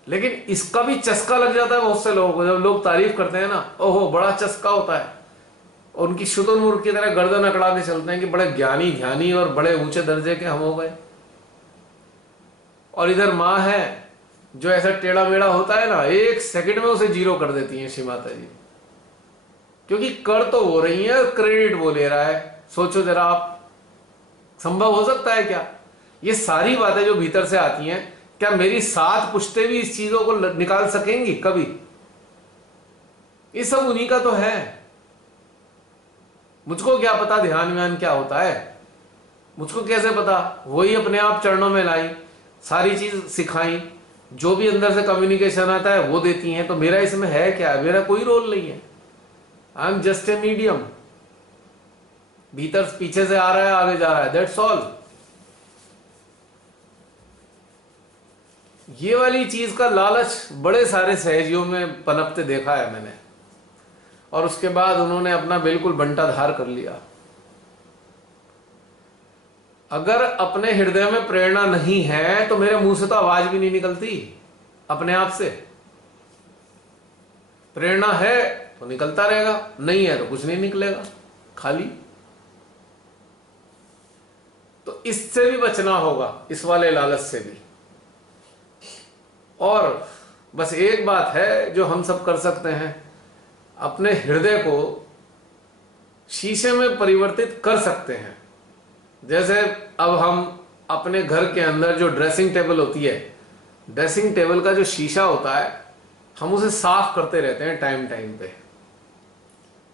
लेकिन इसका भी चस्का लग जाता है बहुत से लोगों को, जब लोग तारीफ करते हैं ना, ओहो बड़ा चस्का होता है, उनकी शुतुरमुर्ग की तरह गर्दन अकड़ा के चलते हैं कि बड़े ज्ञानी ध्यानी और बड़े ऊंचे दर्जे के हम हो गए। और इधर माँ है जो ऐसा टेढ़ा मेढ़ा होता है ना, एक सेकंड में उसे जीरो कर देती है श्री माता जी, क्योंकि कर तो हो रही है, क्रेडिट वो ले रहा है। सोचो जरा आप, संभव हो सकता है क्या? ये सारी बातें जो भीतर से आती हैं, क्या मेरी 7 पुश्तें भी इस चीजों को निकाल सकेंगी कभी? ये सब उन्हीं का तो है। मुझको क्या पता ध्यान व्यान क्या होता है, मुझको कैसे पता? वही अपने आप चरणों में लाई, सारी चीज सिखाई, जो भी अंदर से कम्युनिकेशन आता है वो देती हैं। तो मेरा इसमें है क्या? मेरा कोई रोल नहीं है। I am just a medium. भीतर पीछे से आ रहा है, आगे जा रहा है, दैट्स ऑल। ये वाली चीज का लालच बड़े सारे सहजियों में पनपते देखा है मैंने, और उसके बाद उन्होंने अपना बिल्कुल बंटाधार कर लिया। अगर अपने हृदय में प्रेरणा नहीं है तो मेरे मुंह से तो आवाज भी नहीं निकलती अपने आप से। प्रेरणा है तो निकलता रहेगा, नहीं है तो कुछ नहीं निकलेगा, खाली। तो इससे भी बचना होगा, इस वाले लालच से भी। और बस एक बात है जो हम सब कर सकते हैं, अपने हृदय को शीशे में परिवर्तित कर सकते हैं। जैसे अब हम अपने घर के अंदर जो ड्रेसिंग टेबल होती है, ड्रेसिंग टेबल का जो शीशा होता है, हम उसे साफ करते रहते हैं टाइम टाइम पे।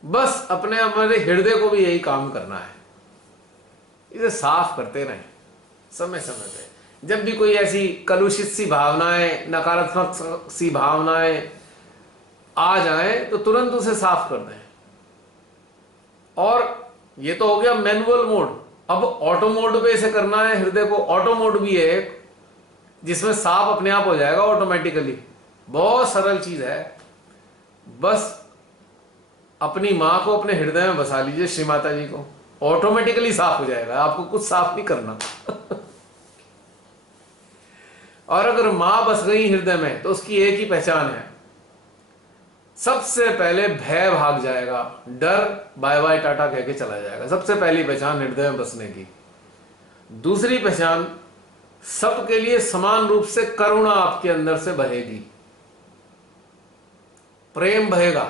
बस अपने हमारे हृदय को भी यही काम करना है, इसे साफ करते रहें समय समय पे। जब भी कोई ऐसी कलुषित सी भावनाएं, नकारात्मक सी भावनाएं आ जाएं तो तुरंत उसे साफ कर दें। और ये तो हो गया मैनुअल मोड। अब ऑटो मोड पे इसे करना है हृदय को। ऑटो मोड भी है एक, जिसमें साफ अपने आप हो जाएगा ऑटोमेटिकली। बहुत सरल चीज है, बस अपनी मां को अपने हृदय में बसा लीजिए, श्री माता जी को, ऑटोमेटिकली साफ हो जाएगा, आपको कुछ साफ नहीं करना। और अगर मां बस गई हृदय में तो उसकी एक ही पहचान है, सबसे पहले भय भाग जाएगा, डर बाय बाय टाटा कह के चला जाएगा। सबसे पहली पहचान हृदय में बसने की। दूसरी पहचान, सबके लिए समान रूप से करुणा आपके अंदर से बहेगी, प्रेम बहेगा,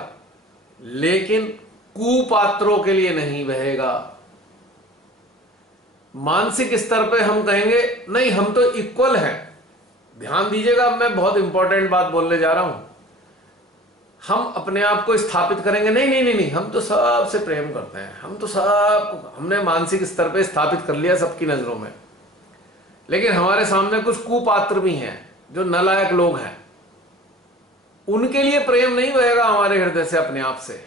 लेकिन कुपात्रों के लिए नहीं बहेगा। मानसिक स्तर पे हम कहेंगे नहीं हम तो इक्वल हैं। ध्यान दीजिएगा, अब मैं बहुत इंपॉर्टेंट बात बोलने जा रहा हूं। हम अपने आप को स्थापित करेंगे नहीं नहीं नहीं नहीं, हम तो सबसे प्रेम करते हैं, हम तो सब, हमने मानसिक स्तर पे स्थापित कर लिया सबकी नजरों में। लेकिन हमारे सामने कुछ कुपात्र भी हैं जो नालायक लोग हैं, उनके लिए प्रेम नहीं बहेगा हमारे हृदय से अपने आप से।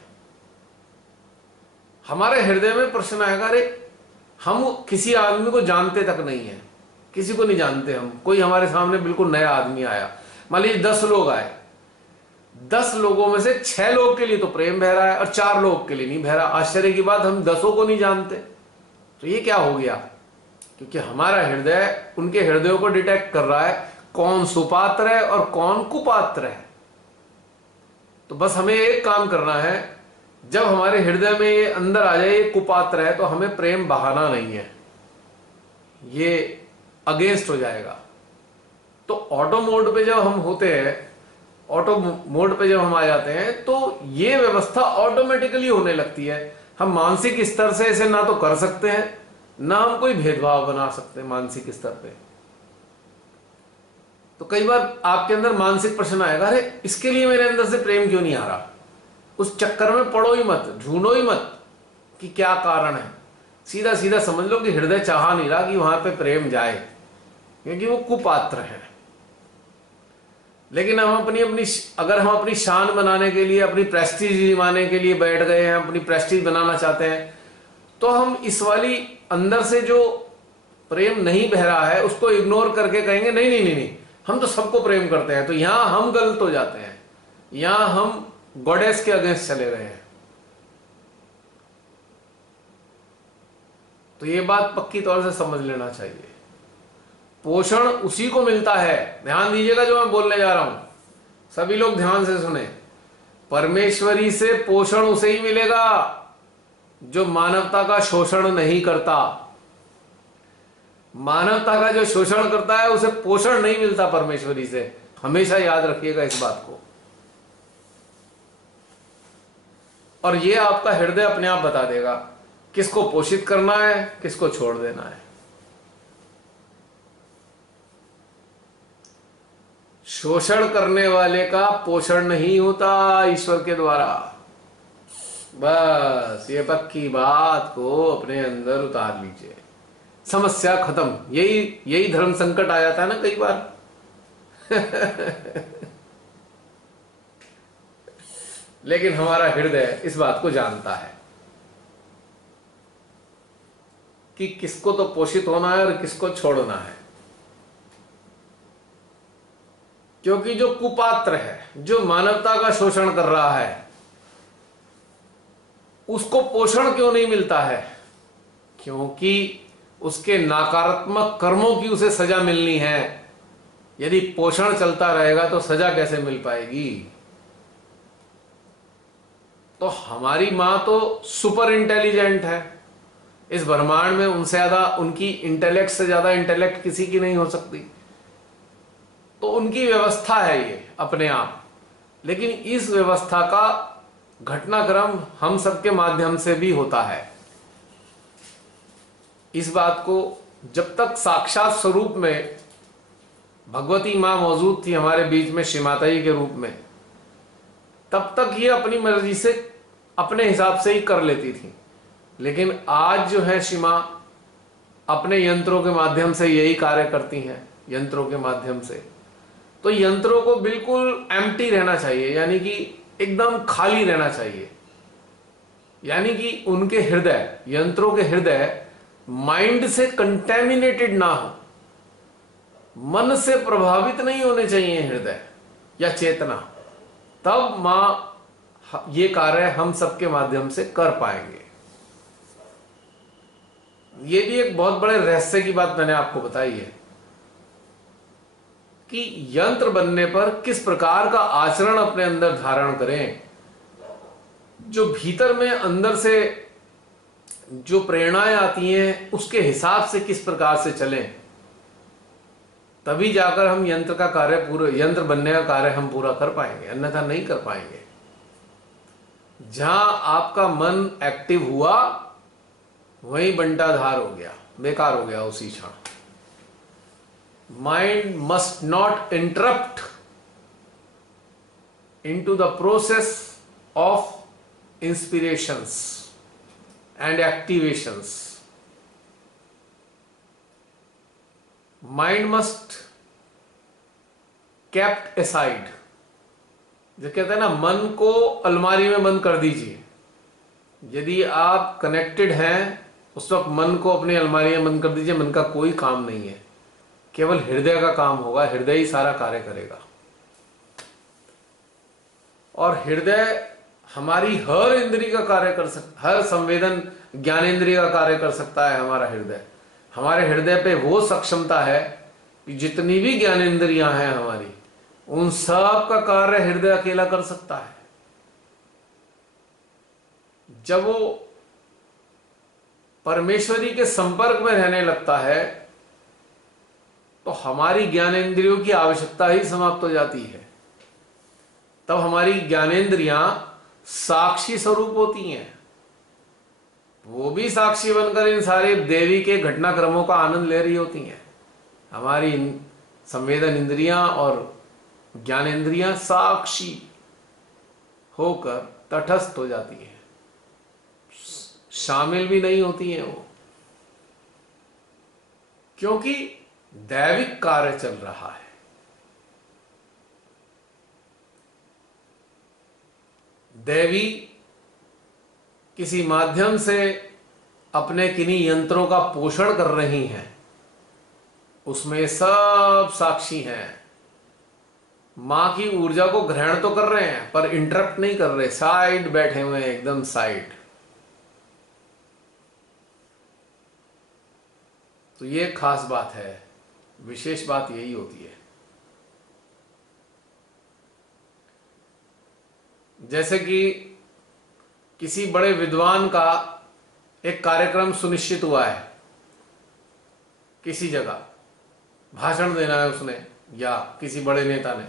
हमारे हृदय में प्रश्न आएगा, अरे हम किसी आदमी को जानते तक नहीं है, किसी को नहीं जानते हम। कोई हमारे सामने बिल्कुल नया आदमी आया, मान लीजिए 10 लोग आए, 10 लोगों में से 6 लोग के लिए तो प्रेम बह रहा है और 4 लोग के लिए नहीं बह रहा। आश्चर्य की बात, हम 10 को नहीं जानते। तो ये क्या हो गया? क्योंकि हमारा हृदय उनके हृदयों को डिटेक्ट कर रहा है कौन सुपात्र है और कौन कुपात्र है। तो बस हमें एक काम करना है, जब हमारे हृदय में ये अंदर आ जाए ये कुपात्र है, तो हमें प्रेम बहाना नहीं है, ये अगेंस्ट हो जाएगा। तो ऑटो मोड पे जब हम होते हैं, ऑटो मोड पे जब हम आ जाते हैं, तो ये व्यवस्था ऑटोमेटिकली होने लगती है। हम मानसिक स्तर से इसे ना तो कर सकते हैं, ना हम कोई भेदभाव बना सकते हैं मानसिक स्तर पे। तो कई बार आपके अंदर मानसिक प्रश्न आएगा, अरे इसके लिए मेरे अंदर से प्रेम क्यों नहीं आ रहा? उस चक्कर में पड़ो ही मत, ढूंढो ही मत कि क्या कारण है। सीधा सीधा समझ लो कि हृदय चाह नहीं रहा कि वहां पे प्रेम जाए, क्योंकि वो कुपात्र है। लेकिन हम अगर हम अपनी शान बनाने के लिए, अपनी प्रेस्टीज दिवाने के लिए बैठ गए हैं, अपनी प्रेस्टीज बनाना चाहते हैं, तो हम इस वाली अंदर से जो प्रेम नहीं बह रहा है उसको इग्नोर करके कहेंगे नहीं नहीं नहीं नहीं, हम तो सबको प्रेम करते हैं। तो यहां हम गलत हो जाते हैं, यहां हम गॉडेस के अगेंस्ट चले गए हैं। तो ये बात पक्की तौर से समझ लेना चाहिए। पोषण उसी को मिलता है, ध्यान दीजिएगा जो मैं बोलने जा रहा हूं, सभी लोग ध्यान से सुने। परमेश्वरी से पोषण उसे ही मिलेगा जो मानवता का शोषण नहीं करता। मानवता का जो शोषण करता है उसे पोषण नहीं मिलता परमेश्वरी से, हमेशा याद रखिएगा इस बात को। और ये आपका हृदय अपने आप बता देगा किसको पोषित करना है, किसको छोड़ देना है। शोषण करने वाले का पोषण नहीं होता ईश्वर के द्वारा। बस ये पक्की बात को अपने अंदर उतार लीजिए, समस्या खत्म। यही यही धर्म संकट आ जाता है ना कई बार। लेकिन हमारा हृदय इस बात को जानता है कि किसको तो पोषित होना है और किसको छोड़ना है। क्योंकि जो कुपात्र है, जो मानवता का शोषण कर रहा है, उसको पोषण क्यों नहीं मिलता है? क्योंकि उसके नकारात्मक कर्मों की उसे सजा मिलनी है। यदि पोषण चलता रहेगा तो सजा कैसे मिल पाएगी? तो हमारी मां तो सुपर इंटेलिजेंट है इस ब्रह्मांड में, उनसे ज्यादा, उनकी इंटेलेक्ट से ज्यादा इंटेलेक्ट किसी की नहीं हो सकती। तो उनकी व्यवस्था है ये अपने आप। लेकिन इस व्यवस्था का घटनाक्रम हम सबके माध्यम से भी होता है। इस बात को जब तक साक्षात स्वरूप में भगवती मां मौजूद थी हमारे बीच में श्री माता जी के रूप में, तब तक ये अपनी मर्जी से अपने हिसाब से ही कर लेती थी। लेकिन आज जो है श्री मां अपने यंत्रों के माध्यम से यही कार्य करती हैं, यंत्रों के माध्यम से। तो यंत्रों को बिल्कुल एम्प्टी रहना चाहिए, यानी कि एकदम खाली रहना चाहिए। यानी कि उनके हृदय, यंत्रों के हृदय माइंड से कंटेमिनेटेड ना हो, मन से प्रभावित नहीं होने चाहिए हृदय या चेतना। तब मां ये कार्य हम सबके माध्यम से कर पाएंगे। ये भी एक बहुत बड़े रहस्य की बात मैंने आपको बताई है कि यंत्र बनने पर किस प्रकार का आचरण अपने अंदर धारण करें, जो भीतर में अंदर से जो प्रेरणाएं आती हैं उसके हिसाब से किस प्रकार से चलें, तभी जाकर हम यंत्र का कार्य पूरा, यंत्र बनने का कार्य हम पूरा कर पाएंगे, अन्यथा नहीं कर पाएंगे। जहां आपका मन एक्टिव हुआ वहीं बंटाधार हो गया, बेकार हो गया उसी क्षण। Mind must not interrupt into the process of inspirations and activations. Mind must kept aside. जो कहते हैं ना, मन को अलमारी में बंद कर दीजिए। यदि आप कनेक्टेड हैं उस वक्त मन को अपनी अलमारी में बंद कर दीजिए। मन का कोई काम नहीं है, केवल हृदय का काम होगा। हृदय ही सारा कार्य करेगा। और हृदय हमारी हर इंद्रिय का कार्य कर सकता, हर संवेदन ज्ञानेंद्रिय का कार्य कर सकता है। हमारा हृदय, हमारे हृदय पे वो सक्षमता है कि जितनी भी ज्ञानेंद्रियां हैं हमारी, उन सब का कार्य हृदय अकेला कर सकता है। जब वो परमेश्वरी के संपर्क में रहने लगता है तो हमारी ज्ञानेंद्रियों की आवश्यकता ही समाप्त हो जाती है। तब हमारी ज्ञानेंद्रियां साक्षी स्वरूप होती हैं। वो भी साक्षी बनकर इन सारे देवी के घटनाक्रमों का आनंद ले रही होती हैं। हमारी संवेदन इंद्रियां और ज्ञानेंद्रियां साक्षी होकर तटस्थ हो जाती हैं, शामिल भी नहीं होती हैं वो, क्योंकि दैविक कार्य चल रहा है। देवी किसी माध्यम से अपने किन्हीं यंत्रों का पोषण कर रही हैं, उसमें सब साक्षी हैं। मां की ऊर्जा को ग्रहण तो कर रहे हैं पर इंटरप्ट नहीं कर रहे, साइड बैठे हुए हैं, एकदम साइड। तो ये खास बात है, विशेष बात यही होती है। जैसे कि किसी बड़े विद्वान का एक कार्यक्रम सुनिश्चित हुआ है, किसी जगह भाषण देना है उसने या किसी बड़े नेता ने,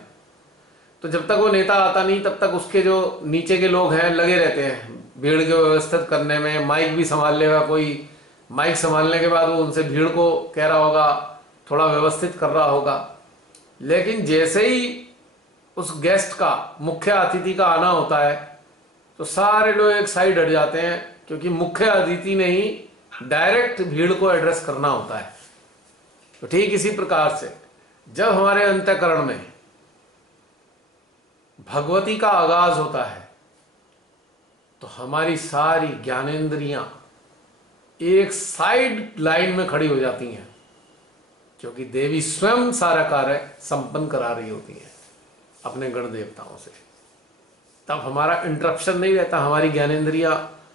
तो जब तक वो नेता आता नहीं तब तक उसके जो नीचे के लोग हैं लगे रहते हैं भीड़ को व्यवस्थित करने में। माइक भी संभाल लेगा कोई, माइक संभालने के बाद वो उनसे भीड़ को कह रहा होगा, थोड़ा व्यवस्थित कर रहा होगा। लेकिन जैसे ही उस गेस्ट का, मुख्य अतिथि का आना होता है तो सारे लोग एक साइड हट जाते हैं, क्योंकि मुख्य अतिथि ने ही डायरेक्ट भीड़ को एड्रेस करना होता है। तो ठीक इसी प्रकार से जब हमारे अंतःकरण में भगवती का आगाज होता है तो हमारी सारी ज्ञानेंद्रियां एक साइड लाइन में खड़ी हो जाती हैं, क्योंकि देवी स्वयं सारा कार्य संपन्न करा रही होती है अपने गण देवताओं से। तब हमारा इंटरप्शन नहीं रहता, हमारी ज्ञानेंद्रियां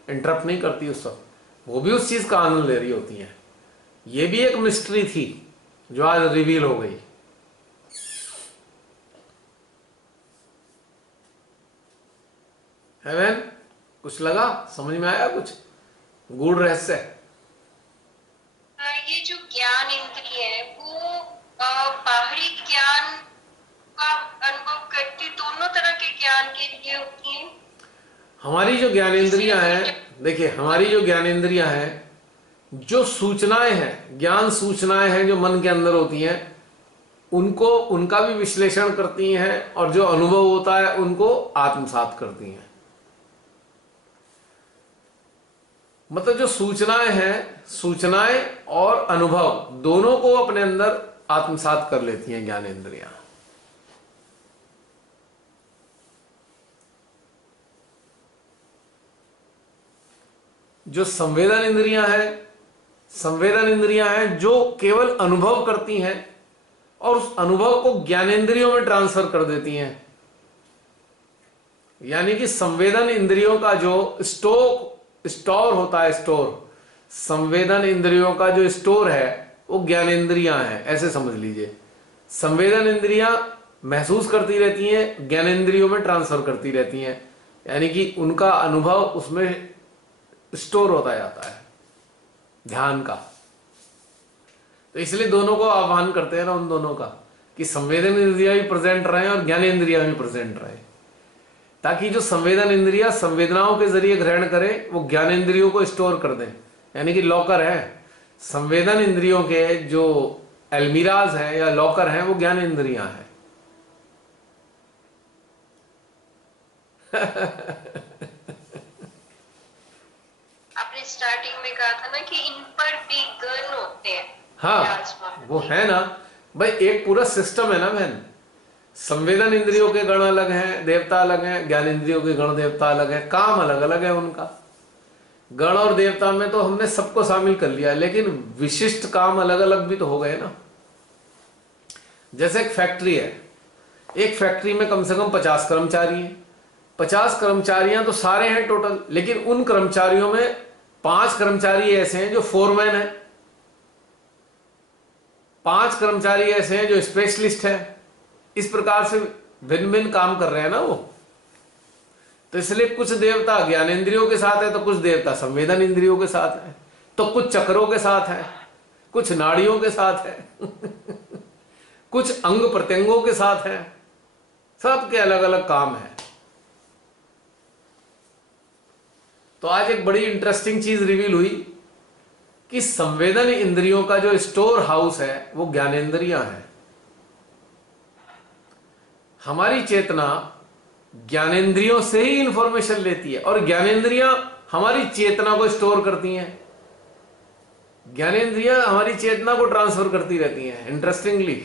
इंटरप्ट नहीं करती उस वक्त, वो भी उस चीज का आनंद ले रही होती हैं। ये भी एक मिस्ट्री थी जो आज रिवील हो गई। है बहन, कुछ लगा, समझ में आया कुछ गूढ़ रहस्य? ये जो ज्ञान इंद्रिय है वो बाहरी ज्ञान का अनुभव करती, दोनों तरह के ज्ञान के लिए होती है। हमारी जो ज्ञानेंद्रियां हैं, देखिए हमारी जो ज्ञानेंद्रियां हैं, जो सूचनाएं हैं, ज्ञान सूचनाएं हैं जो मन के अंदर होती हैं, उनको उनका भी विश्लेषण करती हैं, और जो अनुभव होता है उनको आत्मसात करती हैं। मतलब जो सूचनाएं हैं, सूचनाएं और अनुभव दोनों को अपने अंदर आत्मसात कर लेती हैं ज्ञानेंद्रियां। जो संवेदन इंद्रियां हैं, संवेदन इंद्रियां हैं जो केवल अनुभव करती हैं और उस अनुभव को ज्ञानेंद्रियों में ट्रांसफर कर देती हैं। यानी कि संवेदन इंद्रियों का जो स्टोर होता है, संवेदन इंद्रियों का जो स्टोर है वो ज्ञानेंद्रियां हैं, ऐसे समझ लीजिए। संवेदन इंद्रियां महसूस करती रहती हैं, ज्ञानेंद्रियों में ट्रांसफर करती रहती हैं, यानी कि उनका अनुभव उसमें स्टोर होता जाता है ध्यान का। तो इसलिए दोनों को आह्वान करते हैं ना, उन दोनों का, कि संवेदन इंद्रियां भी प्रेजेंट रहे और ज्ञानेंद्रियां भी प्रेजेंट रहे, ताकि जो संवेदन इंद्रियां संवेदनाओं के जरिए ग्रहण करे वो ज्ञानेंद्रियों को स्टोर कर दें। यानी कि लॉकर है, संवेदन इंद्रियों के जो एल्मीराज हैं या लॉकर हैं वो ज्ञानेंद्रियां हैं। आपने स्टार्टिंग में कहा था ना कि इन पर भी गण होते हैं। हाँ वो है ना भाई, एक पूरा सिस्टम है ना बहन। संवेदन इंद्रियों के गण अलग हैं, देवता अलग हैं, ज्ञान इंद्रियों के गण देवता अलग है, काम अलग अलग है उनका। गण और देवता में तो हमने सबको शामिल कर लिया, लेकिन विशिष्ट काम अलग अलग भी तो हो गए ना। जैसे एक फैक्ट्री है, एक फैक्ट्री में कम से कम 50 कर्मचारी हैं। 50 कर्मचारियां तो सारे हैं टोटल, लेकिन उन कर्मचारियों में 5 कर्मचारी ऐसे हैं जो फोरमैन है, 5 कर्मचारी ऐसे हैं जो स्पेशलिस्ट है। इस प्रकार से भिन्न भिन्न काम कर रहे हैं ना वो। तो इसलिए कुछ देवता ज्ञानेंद्रियों के साथ है, तो कुछ देवता संवेदन इंद्रियों के साथ है, तो कुछ चक्रों के साथ है, कुछ नाड़ियों के साथ है कुछ अंग प्रत्यंगों के साथ है, सबके अलग अलग काम है। तो आज एक बड़ी इंटरेस्टिंग चीज रिवील हुई कि संवेदन इंद्रियों का जो स्टोर हाउस है वो ज्ञानेंद्रियां हैं। हमारी चेतना ज्ञानेंद्रियों से ही इंफॉर्मेशन लेती है, और ज्ञानेंद्रियां हमारी चेतना को स्टोर करती हैं, ज्ञानेंद्रियां हमारी चेतना को ट्रांसफर करती रहती हैं इंटरेस्टिंगली।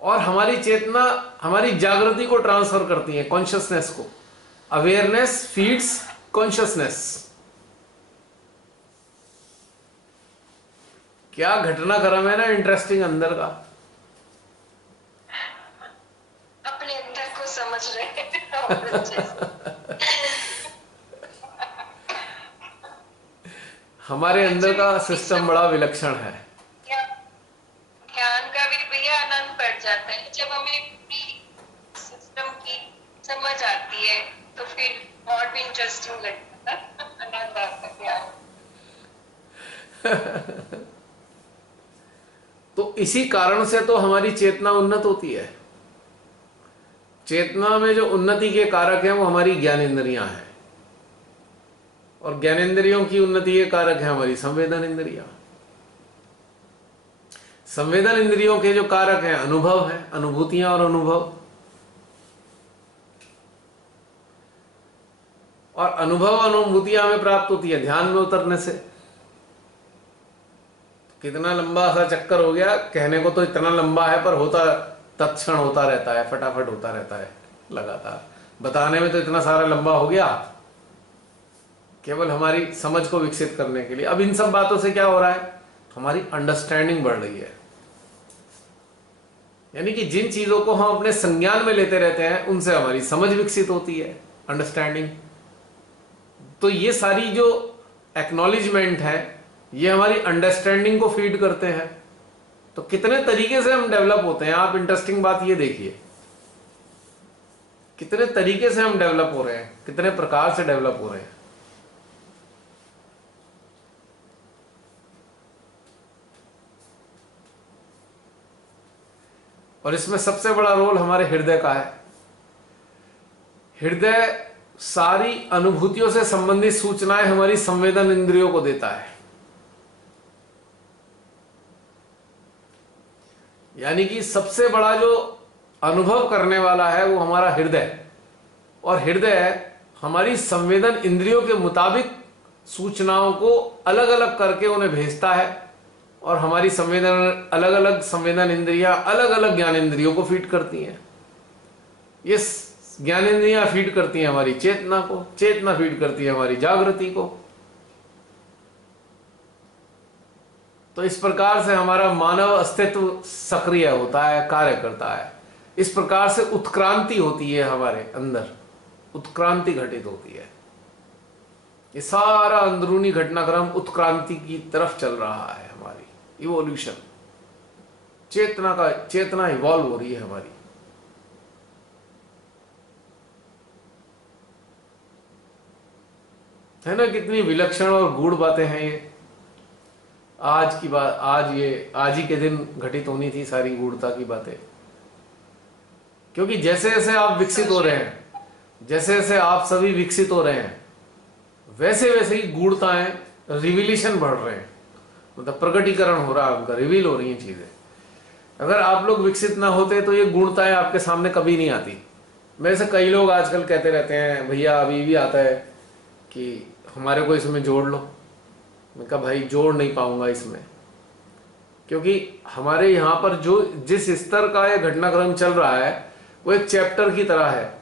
और हमारी चेतना हमारी जागृति को ट्रांसफर करती है, कॉन्शियसनेस को। Awareness feeds consciousness. क्या घटनाक्रम है ना इंटरेस्टिंग अंदर का। अपने अंदर को समझ रहे हैं हमारे अंदर का सिस्टम बड़ा विलक्षण है। ज्ञान का भी भैया आनंद बढ़ जाता है जब हमें पूरी सिस्टम की समझ आती है, तो फिर और भी इंटरेस्टिंग लगता है, आनंद आता है। तो इसी कारण से तो हमारी चेतना उन्नत होती है। चेतना में जो उन्नति के कारक हैं वो हमारी ज्ञानेंद्रियां हैं, और ज्ञानेंद्रियों की उन्नति के कारक है हमारी संवेदन इंद्रियां। संवेदन इंद्रियों के जो कारक हैं अनुभव है, अनुभूतियां और अनुभव। और अनुभव अनुभूतियां हमें प्राप्त होती है ध्यान में उतरने से। कितना लंबा सा चक्कर हो गया, कहने को तो इतना लंबा है पर होता तत्क्षण होता रहता है, फटाफट होता रहता है लगातार। बताने में तो इतना सारा लंबा हो गया, केवल हमारी समझ को विकसित करने के लिए। अब इन सब बातों से क्या हो रहा है, हमारी अंडरस्टैंडिंग बढ़ रही है। यानी कि जिन चीजों को हम अपने संज्ञान में लेते रहते हैं उनसे हमारी समझ विकसित होती है, अंडरस्टैंडिंग। तो ये सारी जो एक्नॉलेजमेंट है ये हमारी अंडरस्टैंडिंग को फीड करते हैं। तो कितने तरीके से हम डेवलप होते हैं, आप इंटरेस्टिंग बात ये देखिए, कितने तरीके से हम डेवलप हो रहे हैं, कितने प्रकार से डेवलप हो रहे हैं। और इसमें सबसे बड़ा रोल हमारे हृदय का है। हृदय सारी अनुभूतियों से संबंधित सूचनाएं हमारी संवेदन इंद्रियों को देता है। यानी कि सबसे बड़ा जो अनुभव करने वाला है वो हमारा हृदय, और हृदय हमारी संवेदन इंद्रियों के मुताबिक सूचनाओं को अलग अलग करके उन्हें भेजता है, और हमारी संवेदन अलग अलग संवेदन इंद्रियां अलग अलग ज्ञान इंद्रियों को फीड करती हैं। ये ज्ञान इंद्रियां फीड करती हैं हमारी चेतना को, चेतना फीड करती है हमारी जागृति को। तो इस प्रकार से हमारा मानव अस्तित्व सक्रिय होता है, कार्य करता है। इस प्रकार से उत्क्रांति होती है हमारे अंदर, उत्क्रांति घटित होती है। ये सारा अंदरूनी घटनाक्रम उत्क्रांति की तरफ चल रहा है, हमारी इवोल्यूशन, चेतना इवॉल्व हो रही है हमारी। है ना, कितनी विलक्षण और गूढ़ बातें हैं ये। आज की बात, आज ही के दिन घटित होनी थी सारी गूढ़ता की बातें। क्योंकि जैसे जैसे आप विकसित हो रहे हैं, जैसे जैसे आप सभी विकसित हो रहे हैं, वैसे वैसे ही गूढ़ताएं रिविलेशन बढ़ रहे हैं, मतलब प्रकटीकरण हो रहा है उनका, रिवील हो रही हैं चीजें। अगर आप लोग विकसित ना होते तो ये गूढ़ताएं आपके सामने कभी नहीं आती। मेरे से कई लोग आजकल कहते रहते हैं, भैया अभी भी आता है कि हमारे को इसमें जोड़ लो। मैं कहा भाई जोड़ नहीं पाऊंगा इसमें, क्योंकि हमारे यहाँ पर जो जिस स्तर का ये घटनाक्रम चल रहा है वो एक चैप्टर की तरह है।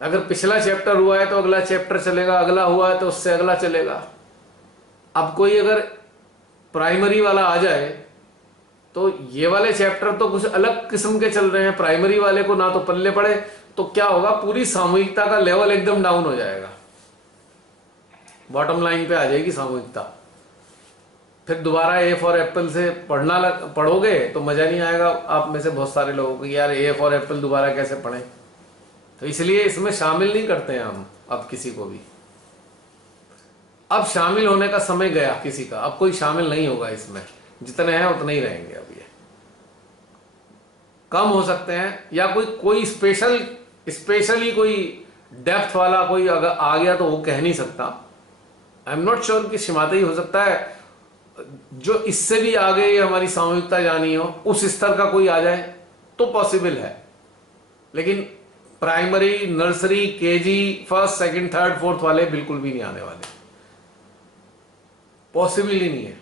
अगर पिछला चैप्टर हुआ है तो अगला चैप्टर चलेगा, अगला हुआ है तो उससे अगला चलेगा। अब कोई अगर प्राइमरी वाला आ जाए तो ये वाले चैप्टर तो कुछ अलग किस्म के चल रहे हैं, प्राइमरी वाले को ना तो पल्ले पड़े, तो क्या होगा, पूरी सामूहिकता का लेवल एकदम डाउन हो जाएगा, बॉटम लाइन पे आ जाएगी सामूहिकता। फिर दोबारा ए फॉर एप्पल से पढ़ोगे तो मजा नहीं आएगा। आप में से बहुत सारे लोगों को यार ए फॉर एप्पल दोबारा कैसे पढ़ें, तो इसलिए इसमें शामिल नहीं करते हैं हम अब किसी को भी। अब शामिल होने का समय गया किसी का, अब कोई शामिल नहीं होगा इसमें, जितने हैं उतने ही रहेंगे। अब ये कम हो सकते हैं, या कोई स्पेशली कोई डेप्थ वाला कोई अगर आ गया तो वो कह नहीं सकता। आई एम नॉट श्योर कि शिमाते ही हो सकता है जो इससे भी आगे हमारी सामूहिकता जानी हो, उस स्तर का कोई आ जाए तो पॉसिबल है। लेकिन primary, nursery, KG, first, second, third, fourth वाले बिल्कुल भी नहीं आने वाले, पॉसिबल ही नहीं है।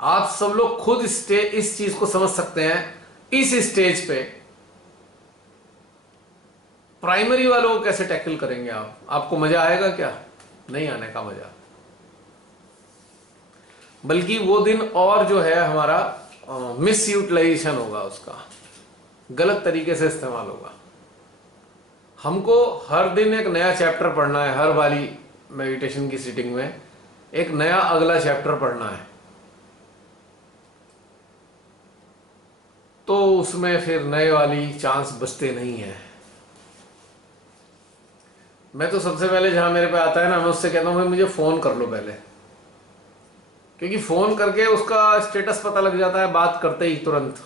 आप सब लोग खुद इस चीज को समझ सकते हैं। इस स्टेज पे प्राइमरी वालों को कैसे टैकल करेंगे आप? आपको मजा आएगा क्या? नहीं आने का मजा। बल्कि वो दिन और जो है हमारा मिस यूटिलाइजेशन होगा, उसका गलत तरीके से इस्तेमाल होगा। हमको हर दिन एक नया चैप्टर पढ़ना है, हर वाली मेडिटेशन की सीटिंग में एक नया अगला चैप्टर पढ़ना है। तो उसमें फिर नए वाली चांस बचते नहीं है। मैं तो सबसे पहले जहां मेरे पे आता है ना, मैं उससे कहता हूं भाई मुझे फोन कर लो पहले, क्योंकि फोन करके उसका स्टेटस पता लग जाता है बात करते ही तुरंत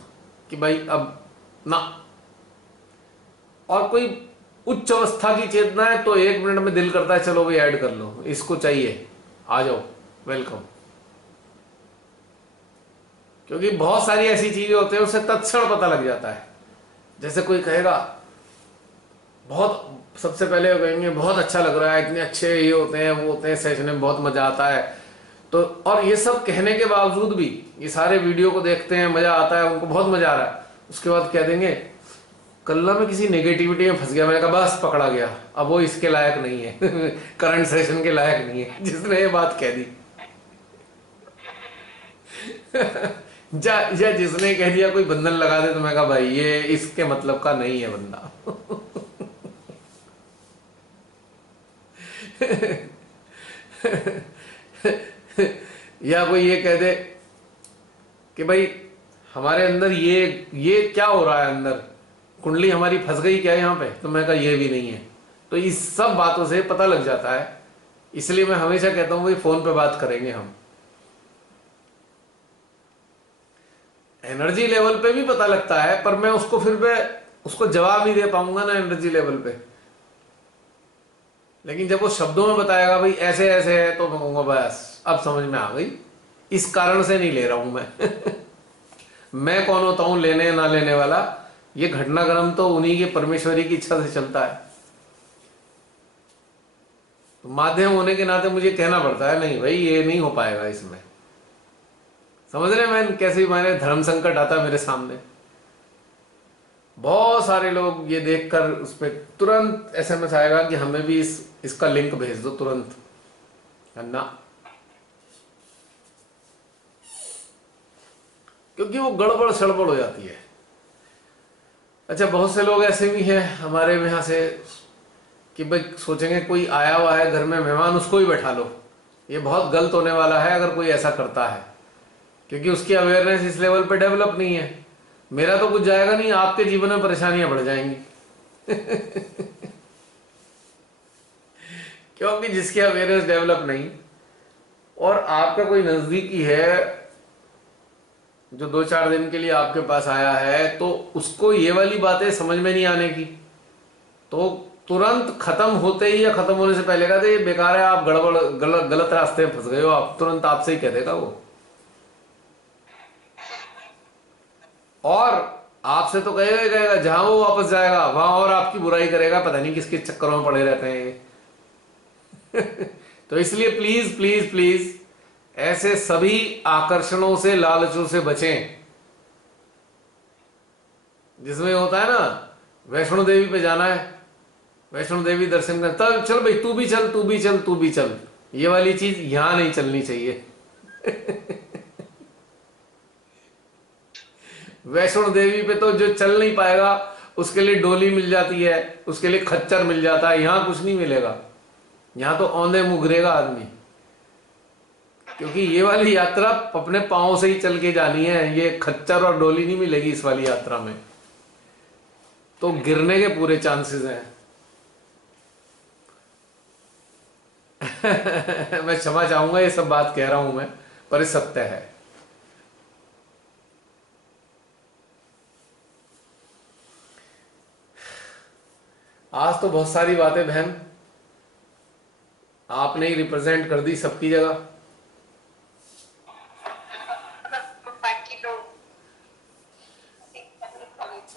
कि भाई अब ना। और कोई उच्च अवस्था की चेतना है तो 1 मिनट में दिल करता है चलो भाई ऐड कर लो, इसको चाहिए, आ जाओ, वेलकम। क्योंकि बहुत सारी ऐसी चीजें होती है उससे तत्क्षण पता लग जाता है। जैसे कोई कहेगा बहुत, सबसे पहले वो कहेंगे बहुत अच्छा लग रहा है, इतने अच्छे ये होते हैं वो होते हैं, सेशन में बहुत मजा आता है। तो और ये सब कहने के बावजूद भी ये सारे वीडियो को देखते हैं, मजा आता है, उनको बहुत मजा आ रहा है, उसके बाद कह देंगे कल ना मैं किसी नेगेटिविटी में फंस गया। मैंने कहा बस पकड़ा गया, अब वो इसके लायक नहीं है करंट सेशन के लायक नहीं है जिसने ये बात कह दी या जिसने कह दिया कोई बंधन लगा दे, तो मैं कहा भाई ये इसके मतलब का नहीं है बंदा या कोई ये कह दे कि भाई हमारे अंदर ये क्या हो रहा है, अंदर कुंडली हमारी फंस गई क्या यहाँ पे, तो मैं कहा ये भी नहीं है। तो इस सब बातों से पता लग जाता है, इसलिए मैं हमेशा कहता हूं भाई फोन पे बात करेंगे हम। एनर्जी लेवल पे भी पता लगता है, पर मैं उसको फिर मैं उसको जवाब नहीं दे पाऊंगा ना एनर्जी लेवल पे। लेकिन जब वो शब्दों में बताएगा भाई ऐसे ऐसे है, तो मैं कहूंगा बस अब समझ में आ गई, इस कारण से नहीं ले रहा हूं मैं मैं कौन होता हूं लेने ना लेने वाला, ये घटनाक्रम तो उन्हीं के परमेश्वरी की इच्छा से चलता है। तो माध्यम होने के नाते मुझे कहना पड़ता है नहीं भाई ये नहीं हो पाएगा इसमें। समझ रहे मैं कैसे मैंने धर्म संकट आता मेरे सामने, बहुत सारे लोग ये देखकर उस पर तुरंत एसएमएस आएगा कि हमें भी इसका लिंक भेज दो तुरंत, ना, क्योंकि वो गड़बड़ सड़बड़ हो जाती है। अच्छा बहुत से लोग ऐसे भी हैं हमारे यहाँ से कि भाई सोचेंगे कोई आया हुआ है घर में मेहमान, उसको ही बैठा लो। ये बहुत गलत होने वाला है अगर कोई ऐसा करता है, क्योंकि उसकी अवेयरनेस इस लेवल पे डेवलप नहीं है। मेरा तो कुछ जाएगा नहीं, आपके जीवन में परेशानियां बढ़ जाएंगी क्योंकि जिसकी अवेयरनेस डेवलप नहीं, और आपका कोई नजदीकी है जो 2-4 दिन के लिए आपके पास आया है, तो उसको ये वाली बातें समझ में नहीं आने की, तो तुरंत खत्म होते ही या खत्म होने से पहले कहते ये बेकार है, आप गड़बड़ गलत रास्ते में फंस गए हो, आप तुरंत आपसे ही कह देगा वो। और आपसे तो कहेगा ही कहेगा, जहां वो वापस जाएगा वहां और आपकी बुराई करेगा, पता नहीं किसके चक्करों में पड़े रहते हैं ये तो इसलिए प्लीज प्लीज प्लीज ऐसे सभी आकर्षणों से, लालचों से बचें। जिसमें होता है ना वैष्णो देवी पे जाना है, वैष्णो देवी दर्शन कर, तब चल भाई तू भी चल तू भी चल तू भी चल, ये वाली चीज यहां नहीं चलनी चाहिए वैष्णो देवी पे तो जो चल नहीं पाएगा उसके लिए डोली मिल जाती है, उसके लिए खच्चर मिल जाता है, यहां कुछ नहीं मिलेगा। यहां तो औंधे मुगरेगा आदमी, क्योंकि ये वाली यात्रा अपने पांव से ही चल के जानी है, ये खच्चर और डोली नहीं मिलेगी इस वाली यात्रा में, तो गिरने के पूरे चांसेस हैं मैं क्षमा चाहूंगा ये सब बात कह रहा हूं मैं, पर ये सत्य है। आज तो बहुत सारी बातें बहन आपने ही रिप्रेजेंट कर दी सबकी जगह।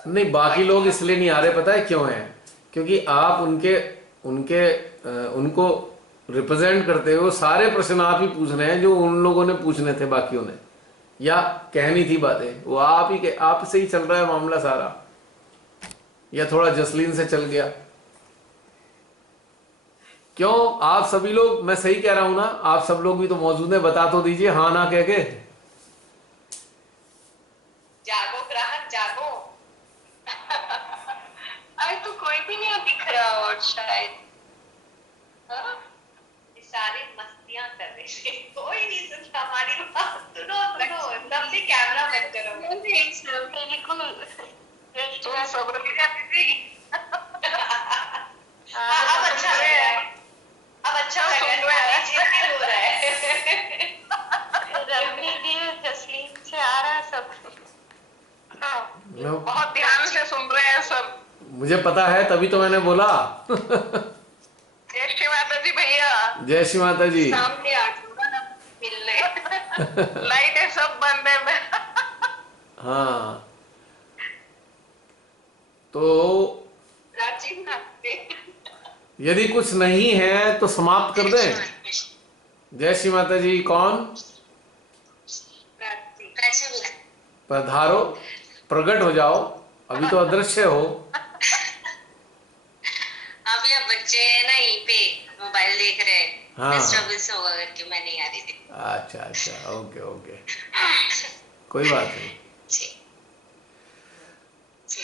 नहीं बाकी लोग इसलिए नहीं आ रहे, पता है क्यों है? क्योंकि आप उनके उनके उनको रिप्रेजेंट करते हो, सारे प्रश्न आप ही पूछ रहे हैं जो उन लोगों ने पूछने थे बाकियों ने, या कहनी थी बातें, वो आप से ही चल रहा है मामला सारा, या थोड़ा जसलीन से चल गया। क्यों आप सभी लोग, मैं सही कह रहा हूं ना, आप सब लोग भी तो मौजूद है, बता तो दीजिए हाँ ना कह के। जागो ग्राहक जागो अरे तो कोई भी नहीं दिख रहा, और शायद ये सारी मस्तियां कर रहे थे, कोई नहीं सुनता हमारी बात। सुनो सुनो तब से कैमरा बंद करो बिल्कुल सब रुक जाती थी अब अच्छा लग रहा है, अब अच्छा लग रहा है, हो रहा है जसलीन से आ रहा है सब, बहुत ध्यान से सुन रहे हैं सब, मुझे पता है तभी तो मैंने बोला जय श्री माता जी भैया, जय श्री माता जी। सामने आ ना मिलने लाइट है सब बंद है मैं हाँ तो रात जी नमस्ते। यदि कुछ नहीं है तो समाप्त कर दें। जय श्री माता जी। कौन? पधारो, प्रकट हो जाओ, अभी तो अदृश्य हो। अभी अब बच्चे ना यहीं पे मोबाइल देख रहे हैं, हाँ डिस्टर्बेंस होगा करके मैं नहीं आ रही थी। अच्छा अच्छा, ओके ओके, कोई बात नहीं। जी जी।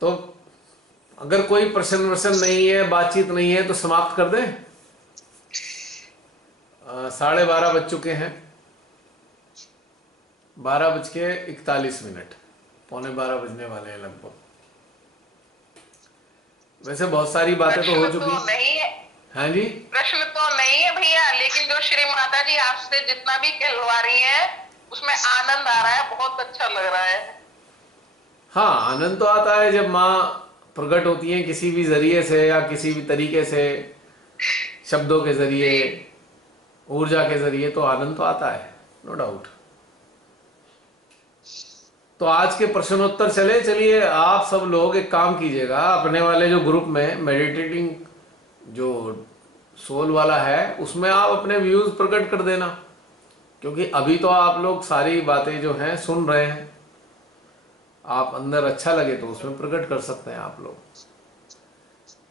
तो अगर कोई प्रश्न वसन नहीं है, बातचीत नहीं है, तो समाप्त कर दें। 12:30 बज चुके हैं, 12:41, 12:45, 12 बजने वाले हैं लगभग। वैसे बहुत सारी बातें तो हो प्रश्न चुकी। तो नहीं है, हाँ जी, प्रश्न तो नहीं है भैया, लेकिन जो श्री माता जी आपसे जितना भी कहलवा रही है उसमें आनंद आ रहा है, बहुत अच्छा लग रहा है। हाँ आनंद तो आता है जब माँ प्रकट होती हैं किसी भी जरिए से या किसी भी तरीके से, शब्दों के जरिए, ऊर्जा के जरिए, तो आनंद तो आता है, नो डाउट। तो आज के प्रश्नोत्तर चलिए आप सब लोग एक काम कीजिएगा, अपने वाले जो ग्रुप में मेडिटेटिंग जो सोल वाला है उसमें आप अपने व्यूज प्रकट कर देना, क्योंकि अभी तो आप लोग सारी बातें जो हैं सुन रहे हैं, आप अंदर अच्छा लगे तो उसमें प्रकट कर सकते हैं आप लोग,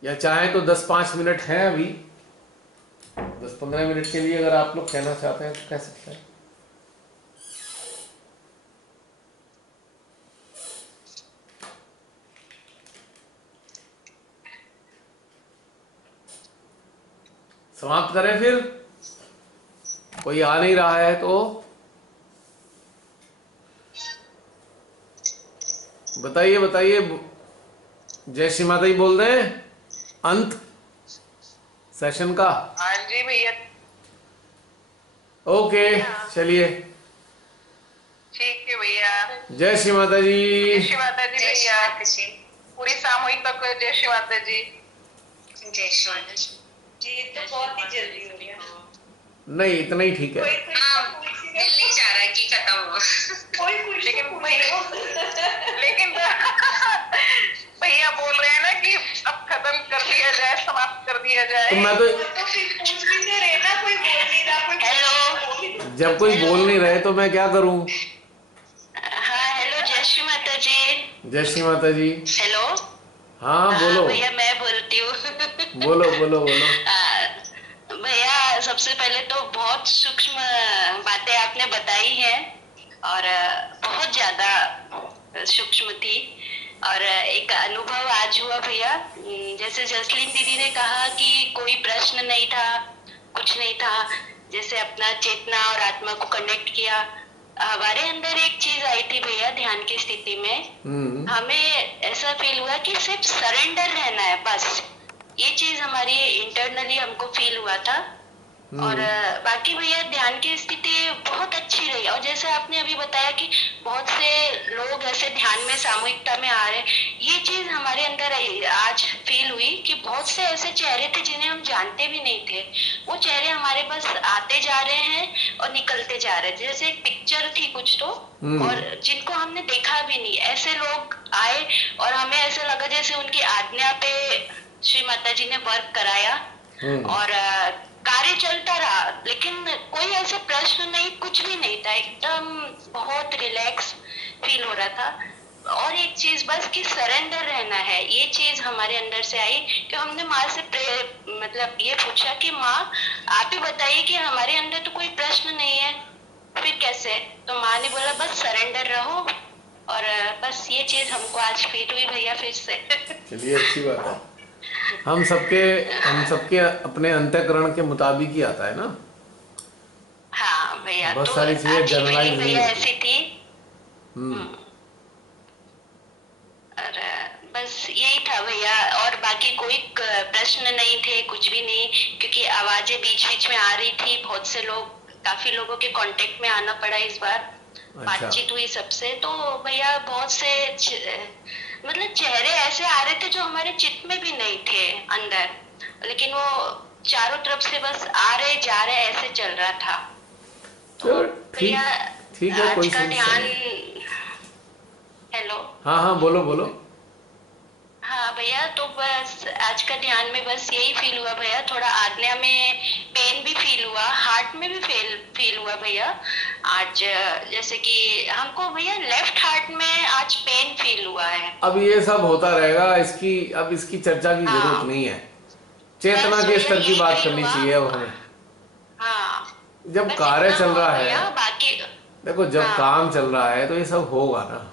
या चाहे तो 10-5 मिनट हैं अभी, 10-15 मिनट के लिए अगर आप लोग कहना चाहते हैं तो कह सकते हैं। समाप्त करें फिर, कोई आ नहीं रहा है तो बताइए बताइए। जय श्री माता जी बोल दें अंत सेशन का। हाँ जी भैया। ओके चलिए, ठीक है भैया। जय श्री माता जी। जय श्री माता जी जय श्री भैया, माता जी। पूरी सामूहिकता को जय श्री माता जी। जय श्री माता जी। जी तो बहुत ही जल्दी हो गया। नहीं इतना ही ठीक है। दिल नहीं चाह रहा कि खत्म हो। कोई कुछ लेकिन लेकिन भैया बोल रहे हैं ना कि अब खत्म कर दिया जाए, समाप्त कर दिया जाए। तो मैं तो फिर पूछ भी तो रहे ना, कोई बोल नहीं रहा, कोई हेलो। जब कोई बोल नहीं रहे तो मैं क्या करूं। हाँ हेलो, जय श्री माता जी। जय श्री माता जी। हेलो। हाँ बोलो। भैया मैं बोलती हूँ। बोलो बोलो बोलो। भैया सबसे पहले तो बहुत सूक्ष्म बातें आपने बताई हैं, और बहुत ज्यादा सूक्ष्म थी, और एक अनुभव आज हुआ भैया। जैसे जसलीन दीदी ने कहा कि कोई प्रश्न नहीं था, कुछ नहीं था, जैसे अपना चेतना और आत्मा को कनेक्ट किया, हमारे अंदर एक चीज आई थी भैया ध्यान की स्थिति में। हमें ऐसा फील हुआ कि सिर्फ सरेंडर रहना है बस, ये चीज हमारी इंटरनली हमको फील हुआ था। और बाकी भैया ध्यान की स्थिति बहुत अच्छी रही, और जैसे आपने अभी बताया कि बहुत से लोग ऐसे ध्यान में सामूहिकता में आ रहे, ये चीज हमारे अंदर आज फील हुई कि बहुत से ऐसे चेहरे थे जिन्हें हम जानते भी नहीं थे, वो चेहरे हमारे बस आते जा रहे हैं और निकलते जा रहे हैं, जैसे एक पिक्चर थी कुछ तो, और जिनको हमने देखा भी नहीं, ऐसे लोग आए और हमें ऐसा लगा जैसे उनकी आज्ञा पे श्री माता जी ने वर्क कराया, और कार्य चलता रहा, लेकिन कोई ऐसे प्रश्न नहीं, कुछ भी नहीं था, एकदम बहुत रिलैक्स फील हो रहा था। और एक चीज बस कि सरेंडर रहना है, ये चीज हमारे अंदर से आई कि हमने माँ से मतलब ये पूछा कि माँ आप ही बताइए कि हमारे अंदर तो कोई प्रश्न नहीं है, फिर कैसे? तो माँ ने बोला बस सरेंडर रहो, और बस ये चीज हमको आज फील हुई भैया फिर से। चलिए अच्छी बात है, हम सबके अपने अंतःकरण के मुताबिक ही आता है ना। हाँ भैया, बहुत तो सारी चीजें आज जनरलाइज फीलिंग नहीं भैया होती। ऐसी थी। और बस यही था भैया, और बाकी कोई प्रश्न नहीं थे, कुछ भी नहीं, क्योंकि आवाजें बीच बीच में आ रही थी, बहुत से लोग, काफी लोगों के कांटेक्ट में आना पड़ा इस बार, बातचीत हुई सबसे, तो भैया बहुत से मतलब चेहरे ऐसे आ रहे थे जो हमारे चित्त में भी नहीं थे अंदर, लेकिन वो चारों तरफ से बस आ रहे जा रहे ऐसे चल रहा था। तो भैया ठीक है, कोई आज का समस्या ध्यान। नहीं। हेलो। हाँ हाँ बोलो बोलो। हाँ भैया, तो बस आज का ध्यान में बस यही फील हुआ भैया, थोड़ा आज्ञा में पेन भी फील हुआ, हार्ट में भी फील हुआ भैया आज। जैसे कि हमको भैया लेफ्ट हार्ट में आज पेन फील हुआ है। अब ये सब होता रहेगा, अब इसकी चर्चा की हाँ, जरूरत नहीं है। चेतना बस के भैया स्तर की यही बात फील करनी हुआ। चाहिए अब हमें। हाँ, जब बस कार्य इतना चल हुआ रहा है, भैया, बाकी देखो जब हाँ काम चल रहा है तो ये सब होगा ना।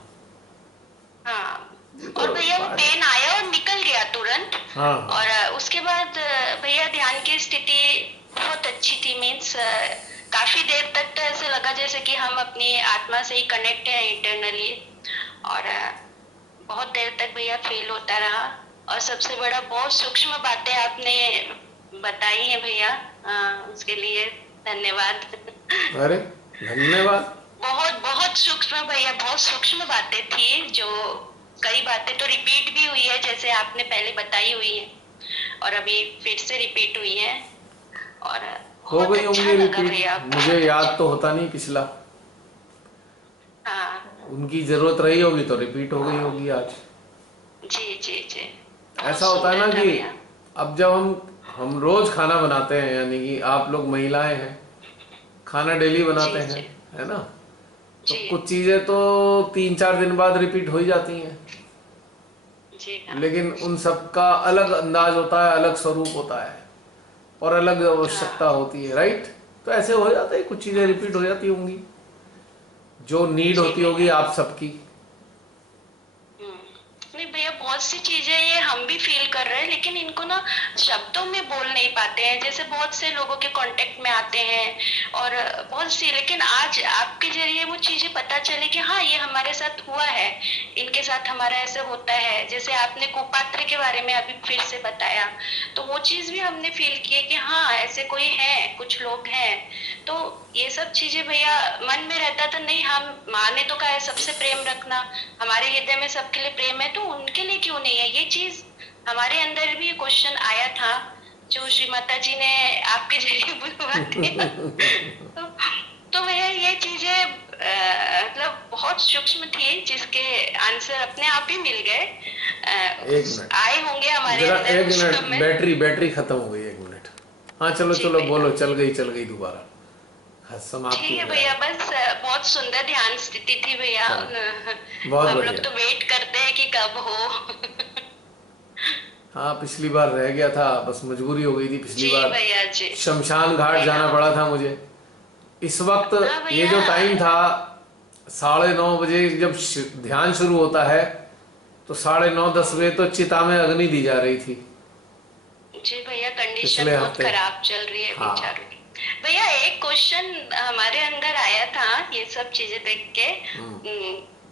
हाँ। ये तो और भैया वो बात- पेन आया और निकल गया तुरंत। हाँ और उसके बाद भैया ध्यान की स्थिति बहुत अच्छी थी, मीन्स काफी देर तक तो ऐसे लगा जैसे कि हम अपनी आत्मा से ही कनेक्ट हैं इंटरनली। और बहुत देर तक भैया फील होता रहा। और सबसे बड़ा बहुत सूक्ष्म बातें आपने बताई हैं भैया, उसके लिए धन्यवाद। अरे धन्यवाद। बहुत बहुत सूक्ष्म भैया, बहुत सूक्ष्म बातें थी, जो कई बातें तो रिपीट भी हुई है जैसे आपने पहले बताई हुई है, और अभी फिर से रिपीट हुई है। और हो बहुत गई अच्छा होंगी लगा रिपीट, भैया। मुझे याद तो होता नहीं पिछला। हाँ उनकी जरूरत रही होगी तो रिपीट हो गई होगी आज। जी जी जी। ऐसा होता है ना सुंदर था कि भैया। अब जब हम रोज खाना बनाते हैं, यानी कि आप लोग महिलाएं हैं, खाना डेली बनाते जी हैं, जी है ना, तो जी कुछ चीजें तो 3-4 दिन बाद रिपीट हो ही जाती हैं, जी। हाँ लेकिन उन सब का अलग अंदाज होता है, अलग स्वरूप होता है और अलग आवश्यकता होती है, राइट। तो ऐसे हो जाता है, कुछ चीजें रिपीट हो जाती होंगी जो नीड जी होती होगी भैया। आप सबकी। नहीं भैया, बहुत सी चीजें ये हम भी फील कर रहे हैं, लेकिन इनको ना शब्दों में बोल नहीं पाते हैं। जैसे बहुत से लोगों के कांटेक्ट में आते हैं और बहुत सी, लेकिन आज आपके जरिए वो चीजें पता चले कि हाँ ये हमारे साथ हुआ है, इनके साथ हमारा ऐसे होता है। जैसे आपने कुपात्र के बारे में अभी फिर से बताया, तो वो चीज भी हमने फील की है कि हाँ ऐसे कोई है, कुछ लोग हैं। तो ये सब चीजें भैया मन में रहता था, नहीं हम माँ ने तो कहा है सबसे प्रेम रखना, हमारे हृदय में सबके लिए प्रेम है, तो उनके लिए क्यों नहीं है। ये चीज हमारे अंदर भी क्वेश्चन आया था, जो श्री माता जी ने आपके जरिए बुलवाते तो भैया ये चीजें मतलब बहुत सूक्ष्म थी, जिसके आंसर अपने आप ही मिल गए। एक मिनट आए होंगे हमारे जरा, अंदर एक उस मिनट, समय। बैटरी खत्म हो गई, 1 मिनट। हाँ चलो जी चलो भैया। बोलो, चल गई दोबारा। हाँ, समाप्ति ठीक है हो भैया, जाएगी। बस बहुत सुंदर ध्यान स्थिति थी भैया। बहुत हम लोग बढ़िया। तो वेट करते हैं कि कब हो। हाँ पिछली बार रह गया था, बस मजबूरी हो गई थी पिछली जी बार, भैया जी। शमशान घाट भैया। जाना पड़ा था मुझे। इस वक्त हाँ ये भैया। जो टाइम था 9:30 बजे जब ध्यान शुरू होता है, तो 9:30-10 बजे तो चिता में अग्नि दी जा रही थी। जी भैया, कंडीशन पिछले बहुत हफ्ते। खराब चल रही है हाँ। बेचारों की। भैया एक क्वेश्चन हमारे अंदर आया था ये सब चीजें देख के,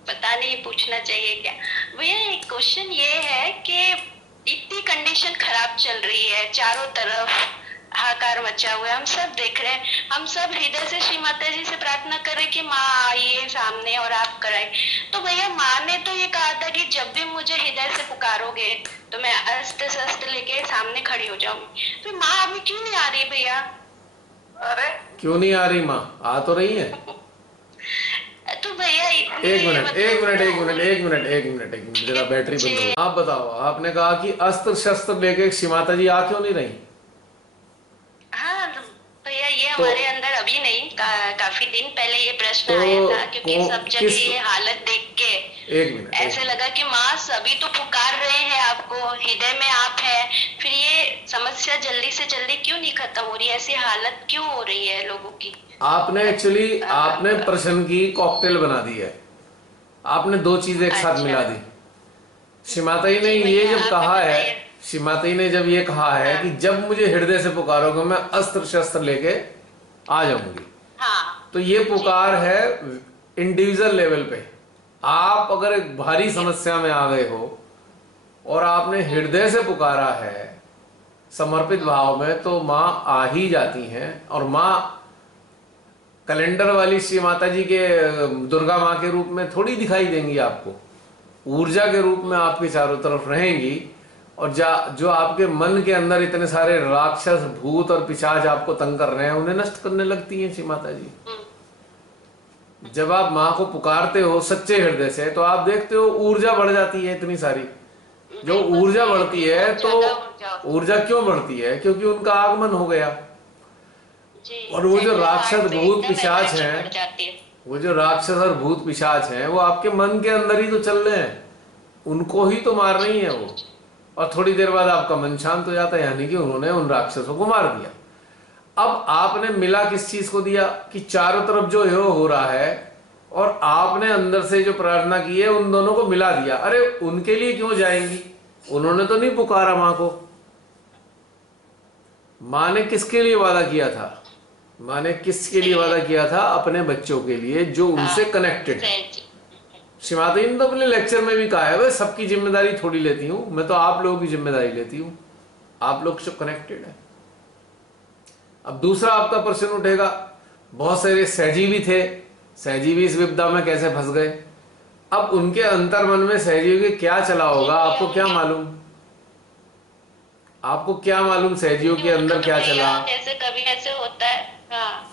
पता नहीं पूछना चाहिए क्या भैया। एक क्वेश्चन ये है कि इतनी कंडीशन खराब चल रही है, चारों तरफ हाहाकार मचा हुआ है, हम सब देख रहे हैं, हम सब हृदय से श्री माता जी से प्रार्थना कर रहे कि माँ आइए सामने और आप कराए। तो भैया माँ ने तो ये कहा था कि जब भी मुझे हृदय से पुकारोगे तो मैं अस्त्र शस्त्र लेके सामने खड़ी हो जाऊंगी। तो माँ अभी क्यों नहीं आ रही भैया? अरे क्यों नहीं आ रही माँ? आ तो रही है। तो भैया एक मिनट जरा बैटरी बंद हो। आप बताओ, आपने कहा कि अस्त्र शस्त्र लेके श्री माता जी आ क्यों नहीं रही? हाँ भैया, ये तो- हमारे अंदर अभी नहीं, काफी दिन पहले ये प्रश्न तो आया था, क्योंकि सब जगह किस- ये हालत देख के एक मिनट ऐसे लगा कि माँ सभी तो पुकार रहे हैं आपको, हृदय में आप है, फिर ये समस्या जल्दी से जल्दी क्यों नहीं खत्म हो रही है? ऐसी हालत क्यों हो रही है लोगों की? आपने एक्चुअली आपने प्रश्न की कॉकटेल बना दी है, आपने दो चीजें एक साथ अच्छा। मिला दी। श्री माता जी ने जी ये भैया, जब आप कहा है, बताइए। श्री माता जी ने जब ये कहा है कि जब मुझे हृदय से पुकारोगे मैं अस्त्र शस्त्र लेके आ जाऊंगी, हाँ तो ये पुकार है इंडिविजुअल लेवल पे। आप अगर एक भारी समस्या में आ गए हो और आपने हृदय से पुकारा है समर्पित भाव में, तो माँ आ ही जाती हैं। और माँ कैलेंडर वाली श्री माता जी के दुर्गा माँ के रूप में थोड़ी दिखाई देंगी आपको, ऊर्जा के रूप में आपके चारों तरफ रहेंगी। और जो आपके मन के अंदर इतने सारे राक्षस भूत और पिशाच आपको तंग कर रहे हैं, उन्हें नष्ट करने लगती हैं श्री माता जी। जब आप माँ को पुकारते हो सच्चे हृदय से, तो आप देखते हो ऊर्जा बढ़ जाती है इतनी सारी। जो बिल्कुल ऊर्जा सही, बढ़ती है बहुत तो ज्यादा ऊर्जा होती ऊर्जा क्यों बढ़ती है? क्योंकि उनका आगमन हो गया। है। जी, और वो जो सेंट्रल राक्षस हार्ट पे भूत एकदम पिशाच एनर्जी बढ़ हैं, जाती है। वो जो राक्षस और भूत पिशाच हैं, वो आपके मन के अंदर ही तो चल रहे हैं, उनको ही तो मार रही है जी वो। जी। और थोड़ी देर बाद आपका मन शांत हो जाता है, यानी कि उन्होंने उन राक्षसों को मार दिया। अब आपने मिला किस चीज को दिया कि चारों तरफ जो हो रहा है, और आपने अंदर से जो प्रार्थना की है उन दोनों को मिला दिया। अरे उनके लिए क्यों जाएंगी? उन्होंने तो नहीं पुकारा मां को। मां ने किसके लिए वादा किया था? मां ने किसके लिए सही वादा है। किया था? अपने बच्चों के लिए, जो उनसे हाँ, कनेक्टेड है। सही जी। शिवाती ने तो अपने लेक्चर में भी कहा है, वह सबकी जिम्मेदारी थोड़ी लेती हूं मैं, तो आप लोगों की जिम्मेदारी लेती हूं, आप लोग जो कनेक्टेड है। अब दूसरा आपका प्रश्न उठेगा, बहुत सारे सहजीवी थे, सहजीवी इस विपदा में कैसे फंस गए? अब उनके अंतर मन में सहजीवी के क्या चला जी होगा, भैया, आपको क्या उनके मालूम? आपको क्या मालूम सहजीवियों के उनका अंदर तो क्या भैया चला? कैसे कभी ऐसे होता है। हाँ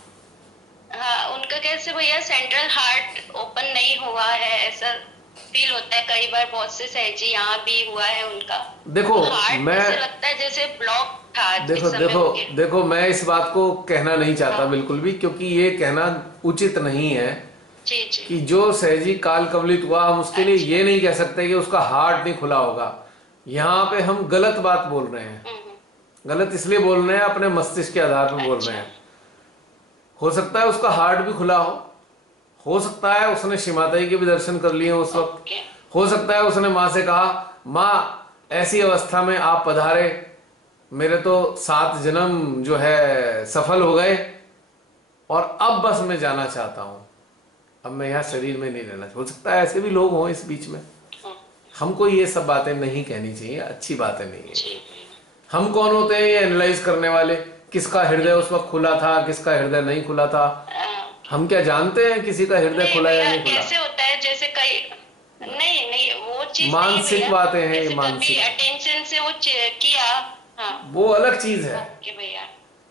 हाँ, उनका कैसे भैया सेंट्रल हार्ट ओपन नहीं हुआ है, ऐसा फील होता है कई बार। बहुत से सहजी यहाँ भी हुआ है उनका। देखो तो हार्ट मैं ऐसे लगता है जैसे ब्लॉक था देखो इस समय देखो उनके। देखो मैं इस बात को कहना नहीं चाहता हाँ बिल्कुल भी, क्योंकि ये कहना उचित नहीं है जी जी। कि जो सहजी काल कवलित हुआ, हम उसके लिए अच्छा। ये नहीं कह सकते कि उसका हार्ट नहीं खुला होगा। यहाँ पे हम गलत बात बोल रहे हैं। हम्म। गलत इसलिए बोल रहे हैं, अपने मस्तिष्क के आधार पर बोल रहे अच्छा। हैं। हो सकता है उसका हार्ट भी खुला हो सकता है उसने शिमाताई के भी दर्शन कर लिए उस वक्त। ओके। हो सकता है उसने माँ से कहा, माँ ऐसी अवस्था में आप पधारे, मेरे तो 7 जन्म जो है सफल हो गए, और अब बस मैं जाना चाहता हूं, अब मैं यहाँ शरीर में नहीं रहना। हो सकता है ऐसे भी लोग हों इस बीच में। हमको ये सब बातें नहीं कहनी चाहिए, अच्छी बातें नहीं है। जी। हम कौन होते हैं ये एनालाइज करने वाले, किसका हृदय उस वक्त खुला था, किसका हृदय नहीं खुला था? हम क्या जानते हैं किसी का हृदय नहीं खुला या भैया, नहीं खुला? कैसे होता है जैसे कई, नहीं नहीं वो चीज नहीं है मानसिक भैया। बातें हैं ये, जैसे कभी मानसिक, अटेंशन से वो किया। हाँ वो अलग चीज है। ओके भैया।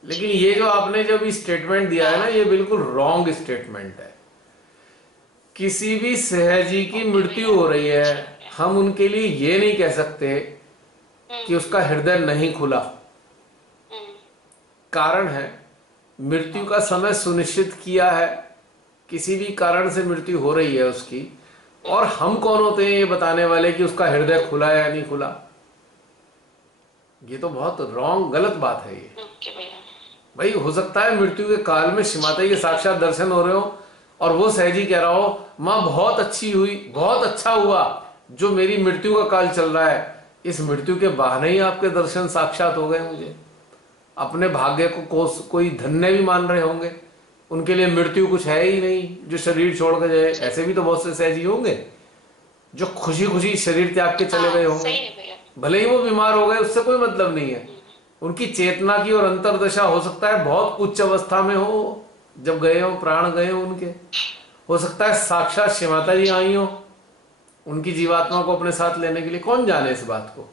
लेकिन ये जो आपने जब स्टेटमेंट दिया है ना, ये बिल्कुल रॉन्ग स्टेटमेंट है। किसी भी सहजी की ओके मृत्यु भैया। हो रही है, ठीक है। हम उनके लिए ये नहीं कह सकते कि उसका हृदय नहीं खुला। हम्म। कारण है, मृत्यु का समय सुनिश्चित किया है, किसी भी कारण से मृत्यु हो रही है उसकी, और हम कौन होते हैं ये बताने वाले कि उसका हृदय खुला या नहीं खुला? ये तो बहुत रॉन्ग, गलत बात है ये। ओके भैया। भाई हो सकता है मृत्यु के काल में शिमाताई के साक्षात दर्शन हो रहे हो, और वो सहजी कह रहा हो, माँ बहुत अच्छी हुई, बहुत अच्छा हुआ जो मेरी मृत्यु का काल चल रहा है, इस मृत्यु के बहाने ही आपके दर्शन साक्षात हो गए मुझे। अपने भाग्य को कोई धन्य भी मान रहे होंगे, उनके लिए मृत्यु कुछ है ही नहीं जो शरीर छोड़ कर जाए। ऐसे भी तो बहुत से सहजी होंगे जो खुशी खुशी शरीर त्याग के चले गए होंगे, सही है भैया। भले ही वो बीमार हो गए, उससे कोई मतलब नहीं है। उनकी चेतना की और अंतरदशा हो सकता है बहुत उच्च अवस्था में हो, जब गए हो, प्राण गए हो उनके। हो सकता है साक्षात शिमाता जी आई हो उनकी जीवात्मा को अपने साथ लेने के लिए, कौन जाने इस बात को।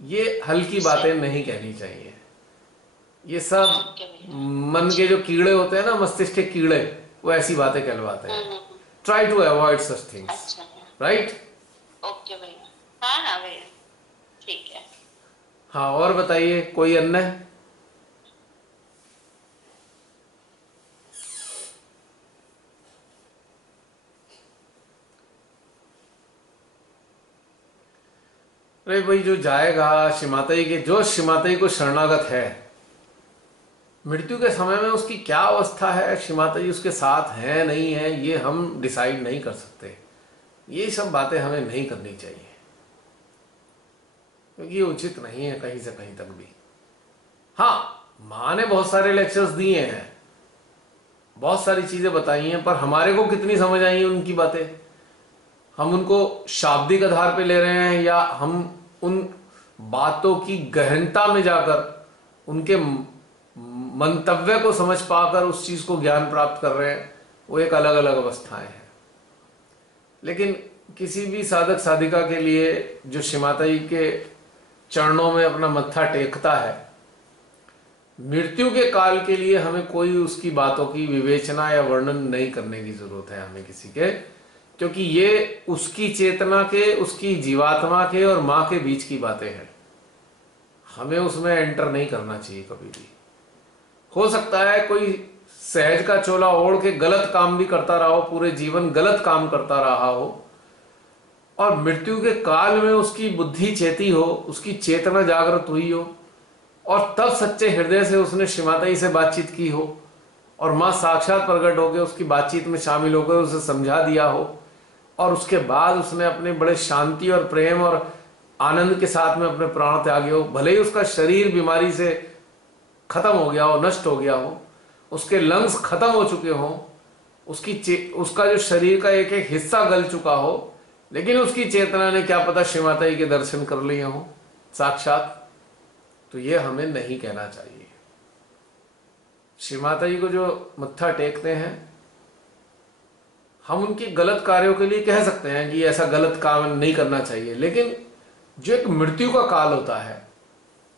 ये हल्की बातें नहीं कहनी चाहिए। ये सब मन के जो कीड़े होते हैं ना, मस्तिष्क के कीड़े, वो ऐसी बातें कहलवाते हैं। Try to avoid such things, अच्छा राइट? ओके भैया। हाँ हाँ भैया, ठीक है। हाँ, और बताइए कोई अन्य? अरे भाई, जो जाएगा शिमाताई के, जो शिमाताई को शरणागत है, मृत्यु के समय में उसकी क्या अवस्था है, शिमाताई उसके साथ है नहीं है, ये हम डिसाइड नहीं कर सकते। ये सब बातें हमें नहीं करनी चाहिए, क्योंकि ये उचित नहीं है कहीं से कहीं तक भी। हाँ, माँ ने बहुत सारे लेक्चर्स दिए हैं, बहुत सारी चीजें बताई हैं, पर हमारे को कितनी समझ आई है उनकी बातें? हम उनको शाब्दिक आधार पे ले रहे हैं, या हम उन बातों की गहनता में जाकर उनके मंतव्य को समझ पाकर उस चीज को ज्ञान प्राप्त कर रहे हैं? वो एक अलग अलग अवस्थाएं हैं। लेकिन किसी भी साधक साधिका के लिए जो शिमाताई के चरणों में अपना मत्था टेकता है, मृत्यु के काल के लिए हमें कोई उसकी बातों की विवेचना या वर्णन नहीं करने की जरूरत है हमें किसी के, क्योंकि ये उसकी चेतना के, उसकी जीवात्मा के और मां के बीच की बातें हैं। हमें उसमें एंटर नहीं करना चाहिए कभी भी। हो सकता है कोई सहज का चोला ओढ़ के गलत काम भी करता रहा हो, पूरे जीवन गलत काम करता रहा हो, और मृत्यु के काल में उसकी बुद्धि चेती हो, उसकी चेतना जागृत हुई हो, और तब सच्चे हृदय से उसने श्रीमाताजी से बातचीत की हो, और मां साक्षात प्रकट होकर उसकी बातचीत में शामिल होकर उसे समझा दिया हो, और उसके बाद उसने अपने बड़े शांति और प्रेम और आनंद के साथ में अपने प्राण त्यागे हो। भले ही उसका शरीर बीमारी से खत्म हो गया हो, नष्ट हो गया हो, उसके लंग्स खत्म हो चुके हो, उसका जो शरीर का एक एक हिस्सा गल चुका हो, लेकिन उसकी चेतना ने क्या पता श्रीमाता जी के दर्शन कर लिए हो साक्षात। तो ये हमें नहीं कहना चाहिए। श्रीमाता जी को जो मत्था टेकते हैं, हम उनकी गलत कार्यों के लिए कह सकते हैं कि ऐसा गलत काम नहीं करना चाहिए, लेकिन जो एक मृत्यु का काल होता है,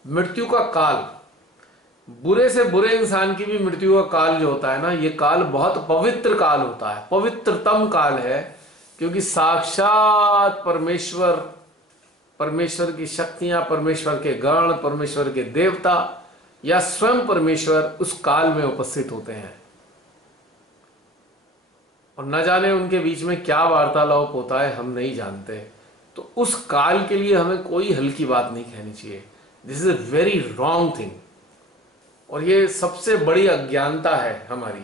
मृत्यु का काल, बुरे से बुरे इंसान की भी मृत्यु का काल जो होता है ना, ये काल बहुत पवित्र काल होता है, पवित्रतम काल है, क्योंकि साक्षात परमेश्वर, परमेश्वर की शक्तियां, परमेश्वर के गण, परमेश्वर के देवता या स्वयं परमेश्वर उस काल में उपस्थित होते हैं। और न जाने उनके बीच में क्या वार्तालाप होता है, हम नहीं जानते। तो उस काल के लिए हमें कोई हल्की बात नहीं कहनी चाहिए। This is a very wrong thing, और ये सबसे बड़ी अज्ञानता है हमारी।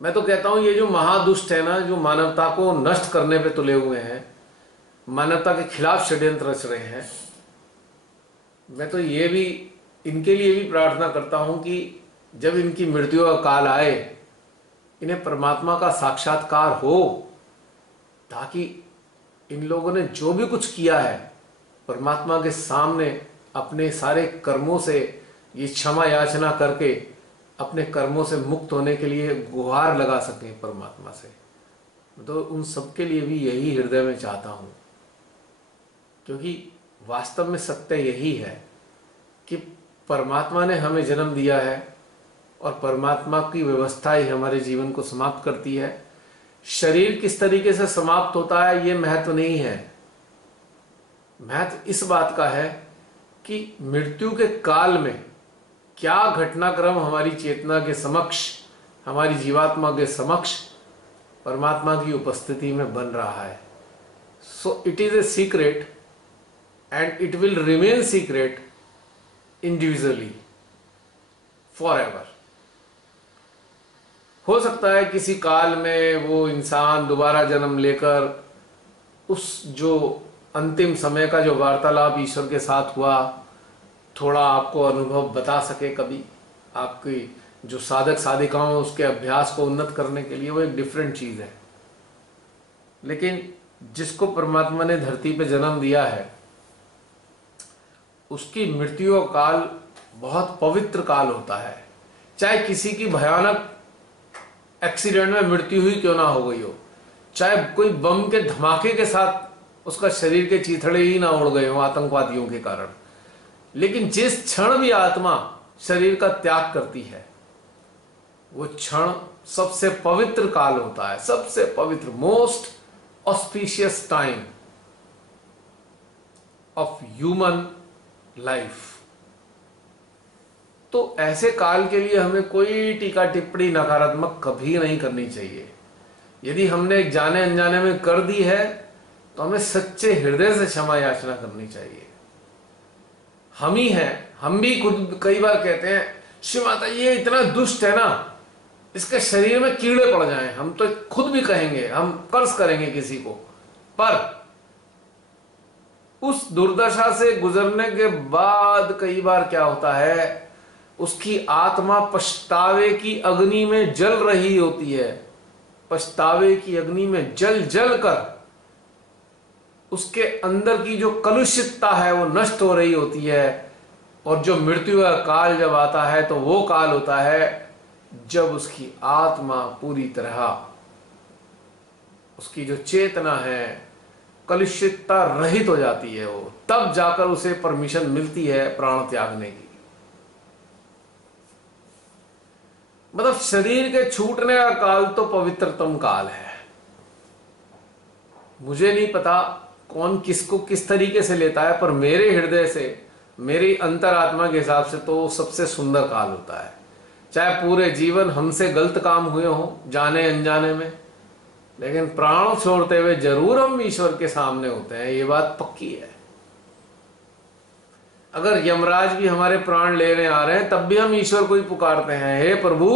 मैं तो कहता हूं ये जो महादुष्ट है ना, जो मानवता को नष्ट करने पे तुले हुए हैं, मानवता के खिलाफ षड्यंत्र रच रहे हैं, मैं तो ये भी इनके लिए भी प्रार्थना करता हूं कि जब इनकी मृत्यु का काल आए, इन्हें परमात्मा का साक्षात्कार हो, ताकि इन लोगों ने जो भी कुछ किया है परमात्मा के सामने अपने सारे कर्मों से ये क्षमा याचना करके अपने कर्मों से मुक्त होने के लिए गुहार लगा सकें परमात्मा से। तो उन सबके लिए भी यही हृदय में चाहता हूं, क्योंकि वास्तव में सत्य यही है कि परमात्मा ने हमें जन्म दिया है और परमात्मा की व्यवस्था ही हमारे जीवन को समाप्त करती है। शरीर किस तरीके से समाप्त होता है ये महत्व नहीं है, महत्व इस बात का है कि मृत्यु के काल में क्या घटनाक्रम हमारी चेतना के समक्ष, हमारी जीवात्मा के समक्ष परमात्मा की उपस्थिति में बन रहा है। So it is a secret and it will remain secret individually for ever. हो सकता है किसी काल में वो इंसान दोबारा जन्म लेकर उस जो अंतिम समय का जो वार्तालाप ईश्वर के साथ हुआ, थोड़ा आपको अनुभव बता सके कभी, आपकी जो साधक साधिकाओं उसके अभ्यास को उन्नत करने के लिए, वो एक डिफरेंट चीज है। लेकिन जिसको परमात्मा ने धरती पे जन्म दिया है, उसकी मृत्यु का काल बहुत पवित्र काल होता है। चाहे किसी की भयानक एक्सीडेंट में मृत्यु हुई क्यों ना हो गई हो, चाहे कोई बम के धमाके के साथ उसका शरीर के चीथड़े ही ना उड़ गए हो आतंकवादियों के कारण, लेकिन जिस क्षण भी आत्मा शरीर का त्याग करती है, वो क्षण सबसे पवित्र काल होता है, सबसे पवित्र, most auspicious time of human life. तो ऐसे काल के लिए हमें कोई टीका टिप्पणी नकारात्मक कभी नहीं करनी चाहिए। यदि हमने जाने अनजाने में कर दी है तो हमें सच्चे हृदय से क्षमा याचना करनी चाहिए। हम ही हैं, हम भी खुद कई बार कहते हैं श्री माता ये इतना दुष्ट है ना, इसके शरीर में कीड़े पड़ जाएं, हम तो खुद भी कहेंगे, हम कर्ज करेंगे किसी को। पर उस दुर्दशा से गुजरने के बाद कई बार क्या होता है, उसकी आत्मा पछतावे की अग्नि में जल रही होती है, पछतावे की अग्नि में जल जल कर उसके अंदर की जो कलुषितता है वो नष्ट हो रही होती है। और जो मृत्यु का काल जब आता है तो वो काल होता है जब उसकी आत्मा पूरी तरह, उसकी जो चेतना है कलुषितता रहित हो जाती है, वो तब जाकर उसे परमिशन मिलती है प्राण त्यागने की। मतलब शरीर के छूटने का काल तो पवित्रतम काल है, मुझे नहीं पता कौन किसको किस तरीके से लेता है, पर मेरे हृदय से, मेरी अंतरात्मा के हिसाब से तो सबसे सुंदर काल होता है। चाहे पूरे जीवन हमसे गलत काम हुए हों जाने अनजाने में, लेकिन प्राण छोड़ते हुए जरूर हम ईश्वर के सामने होते हैं, ये बात पक्की है। अगर यमराज भी हमारे प्राण लेने आ रहे हैं तब भी हम ईश्वर को ही पुकारते हैं, हे प्रभु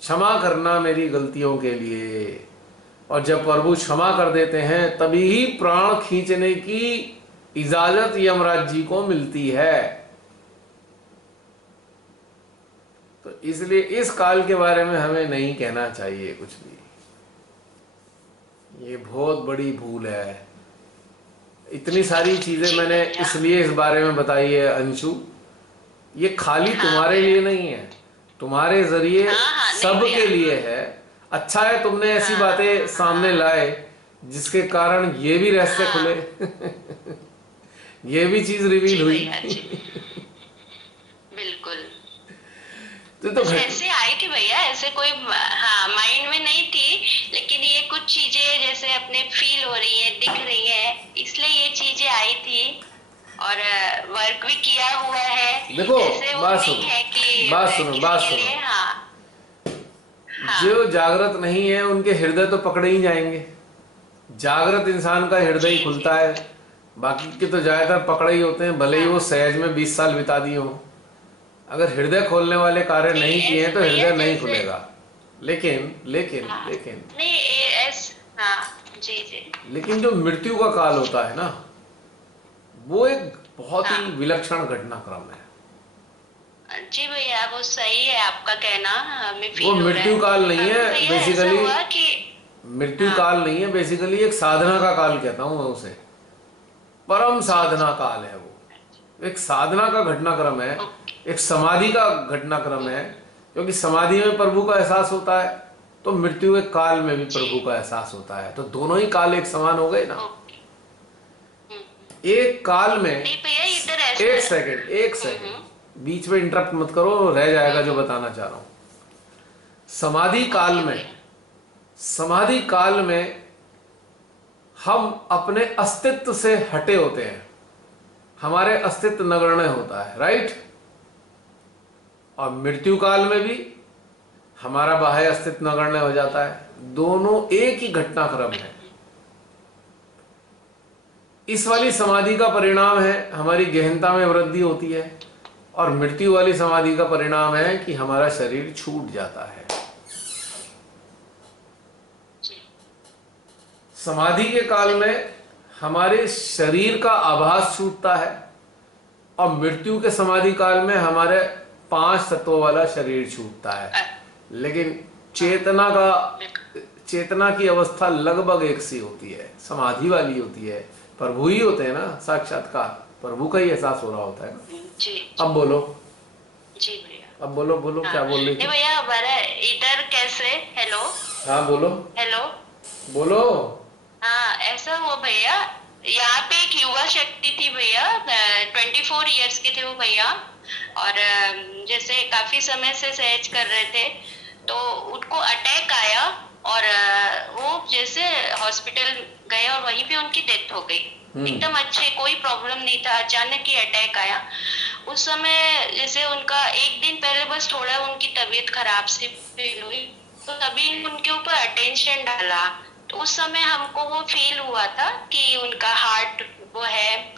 क्षमा करना मेरी गलतियों के लिए। और जब प्रभु क्षमा कर देते हैं तभी ही प्राण खींचने की इजाजत यमराज जी को मिलती है। तो इसलिए इस काल के बारे में हमें नहीं कहना चाहिए कुछ भी, ये बहुत बड़ी भूल है। इतनी सारी चीजें मैंने इसलिए इस बारे में बताई है अंशु, ये खाली तुम्हारे लिए नहीं है, तुम्हारे जरिए सबके लिए है। अच्छा है तुमने ऐसी बातें सामने लाए जिसके कारण ये भी रहस्य खुले ये भी चीज रिवील हुई बिल्कुल। तो ऐसे आई कि भैया ऐसे कोई माइंड में नहीं थी, लेकिन ये कुछ चीजें जैसे अपने फील हो रही है, दिख रही है, इसलिए ये चीजें आई थी और वर्क भी किया हुआ है। देखो बात सुनो जो जागृत नहीं है उनके हृदय तो पकड़े ही जाएंगे। जागृत इंसान का हृदय ही खुलता है, बाकी के तो ज्यादातर पकड़े ही होते हैं, भले ही वो सहज में 20 साल बिता दिए हो। अगर हृदय खोलने वाले कार्य नहीं किए हैं तो हृदय नहीं खुलेगा। लेकिन जो मृत्यु का काल होता है ना, वो एक बहुत ही विलक्षण घटनाक्रम है। जी भैया वो सही है आपका कहना, हमें फील वो हो रहा है। मृत्यु काल नहीं है बेसिकली, मृत्यु काल नहीं है बेसिकली, एक साधना का काल कहता हूं मैं उसे। परम साधना काल है वो, एक साधना का घटनाक्रम है, एक समाधि का घटनाक्रम है। क्योंकि समाधि में प्रभु का एहसास होता है तो मृत्यु के काल में भी प्रभु का एहसास होता है, तो दोनों ही काल एक समान हो गए ना। एक काल में एक सेकंड बीच में इंटरप्ट मत करो, रह जाएगा जो बताना चाह रहा हूं। समाधि काल में हम अपने अस्तित्व से हटे होते हैं, हमारे अस्तित्व नगण्य होता है, राइट। और मृत्यु काल में भी हमारा बाह्य अस्तित्व नगण्य हो जाता है। दोनों एक ही घटनाक्रम है। इस वाली समाधि का परिणाम है हमारी गहनता में वृद्धि होती है, और मृत्यु वाली समाधि का परिणाम है कि हमारा शरीर छूट जाता है। समाधि के काल में हमारे शरीर का आभास छूटता है, और मृत्यु के समाधि काल में हमारे 5 तत्वों वाला शरीर छूटता है। लेकिन चेतना की अवस्था लगभग एक सी होती है, समाधि वाली होती है। प्रभु ही होते हैं ना, साक्षात्कार प्रभु का ही एहसास हो रहा होता है ना। जी अब बोलो जी भैया, अब बोलो क्या बोल रही थी भैया। हमारा इधर कैसे, हेलो हाँ बोलो बोलो। हाँ ऐसा हुआ भैया, यहाँ पे एक युवा शक्ति थी भैया, 24 इयर्स के थे वो भैया, और जैसे काफी समय से सहज कर रहे थे तो उनको अटैक आया, और वो जैसे हॉस्पिटल गए और वहीं पे उनकी डेथ हो गई। एकदम अच्छे, कोई प्रॉब्लम नहीं था, अचानक ही अटैक आया। उस समय जैसे उनका एक दिन पहले बस थोड़ा उनकी तबीयत खराब सी फील हुई, तो तभी उनके ऊपर अटेंशन डाला। तो उस समय हमको वो फील हुआ था कि उनका हार्ट वो है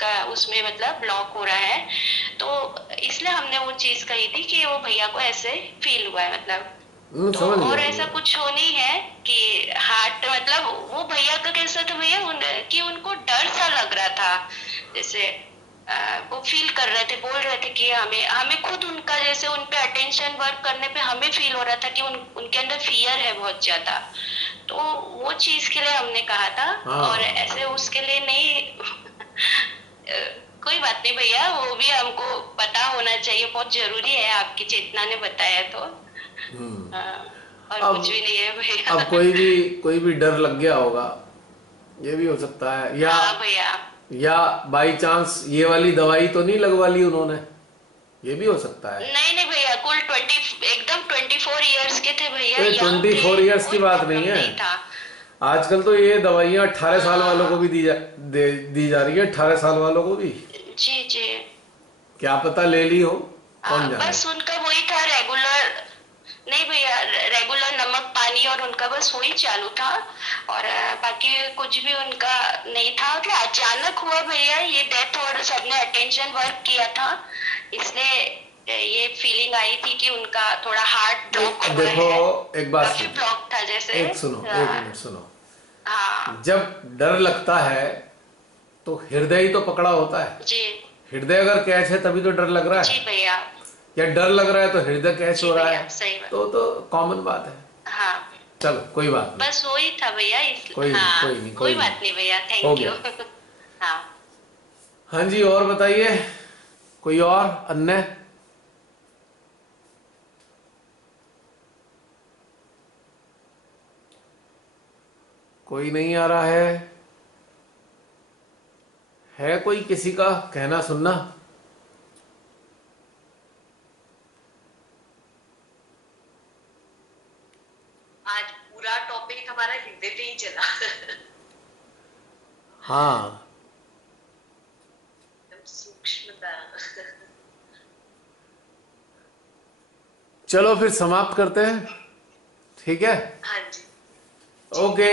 का उसमें मतलब ब्लॉक हो रहा है, तो इसलिए हमने वो चीज कही थी कि वो भैया को ऐसे फील हुआ है मतलब। तो और ऐसा कुछ हो नहीं है कि हार्ट मतलब वो भैया का कैसा था भैया कि उनको डर सा लग रहा था, जैसे वो फील कर रहे थे, बोल रहे थे कि हमें खुद उनका जैसे उन पे अटेंशन वर्क करने पे हमें फील हो रहा था कि उनके अंदर फियर है बहुत ज्यादा। तो वो चीज के लिए हमने कहा था। और ऐसे उसके लिए नहीं कोई बात नहीं भैया, वो भी हमको पता होना चाहिए, बहुत जरूरी है, आपकी चेतना ने बताया तो। और कुछ भी नहीं है भैया। अब कोई भी डर लग गया होगा, ये भी हो सकता है, या भैया या बाई चांस ये वाली दवाई तो नहीं लगवा ली उन्होंने, ये भी हो सकता है। नहीं भैया, कुल 24 इयर्स के थे भैया। 24 इयर्स की बात नहीं है, आजकल तो ये दवाइयाँ 18 साल वालों को भी दी जा रही है, 18 साल वालों को भी। जी जी। क्या पता ले ली हो, कौन जाने। बस उनका वही था रेगुलर, नहीं भैया रेगुलर नमक पानी और उनका बस वही चालू था, और बाकी कुछ भी उनका नहीं था। मतलब अचानक हुआ भैया ये डेथ, और सबने अटेंशन वर्क किया था, इसलिए ये फीलिंग आई थी कि उनका थोड़ा हार्ट ब्लॉक हुआ देखो है, एक बात काफी सुनो, ब्लॉक था जैसे। एक मिनट सुनो। हाँ जब डर लगता है तो हृदय ही तो पकड़ा होता है। जी हृदय अगर कैच है तभी तो डर लग रहा जी है, भैया। या डर लग रहा है तो हृदय कैच जी हो रहा भैया, है, सही बात। तो कॉमन बात है। हाँ चलो कोई बात नहीं, बस वही था भैया, कोई नहीं, हाँ कोई नहीं, कोई कोई बात नहीं भैया, हो थैंक गया। यू। हाँ हाँ जी, और बताइए कोई और अन्य। कोई नहीं आ रहा है कोई किसी का कहना सुनना। आज पूरा टॉपिक हमारा हृदय पे ही चला। हाँ एकदम सूक्ष्मता। चलो फिर समाप्त करते हैं, ठीक है। हाँ जी, ओके,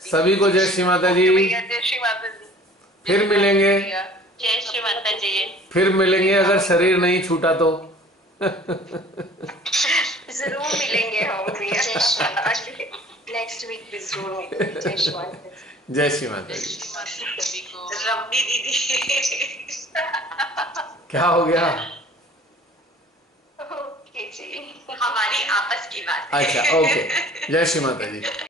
सभी को जय श्री माता जी। भैया जय श्री माता जी। फिर मिलेंगे, जय श्री माता जी। फिर मिलेंगे अगर शरीर नहीं छूटा तो। जरूर मिलेंगे हम भैया। जय श्री माता जी। नेक्स्ट वीक भी जरूर मिलेंगे। जय श्री माता जी। जय श्री माता जी। सभी को। रमनी दीदी। क्या हो गया? ओके जी। हमारी आपस की बात है। अच्छा ओके, जय श्री माता जी।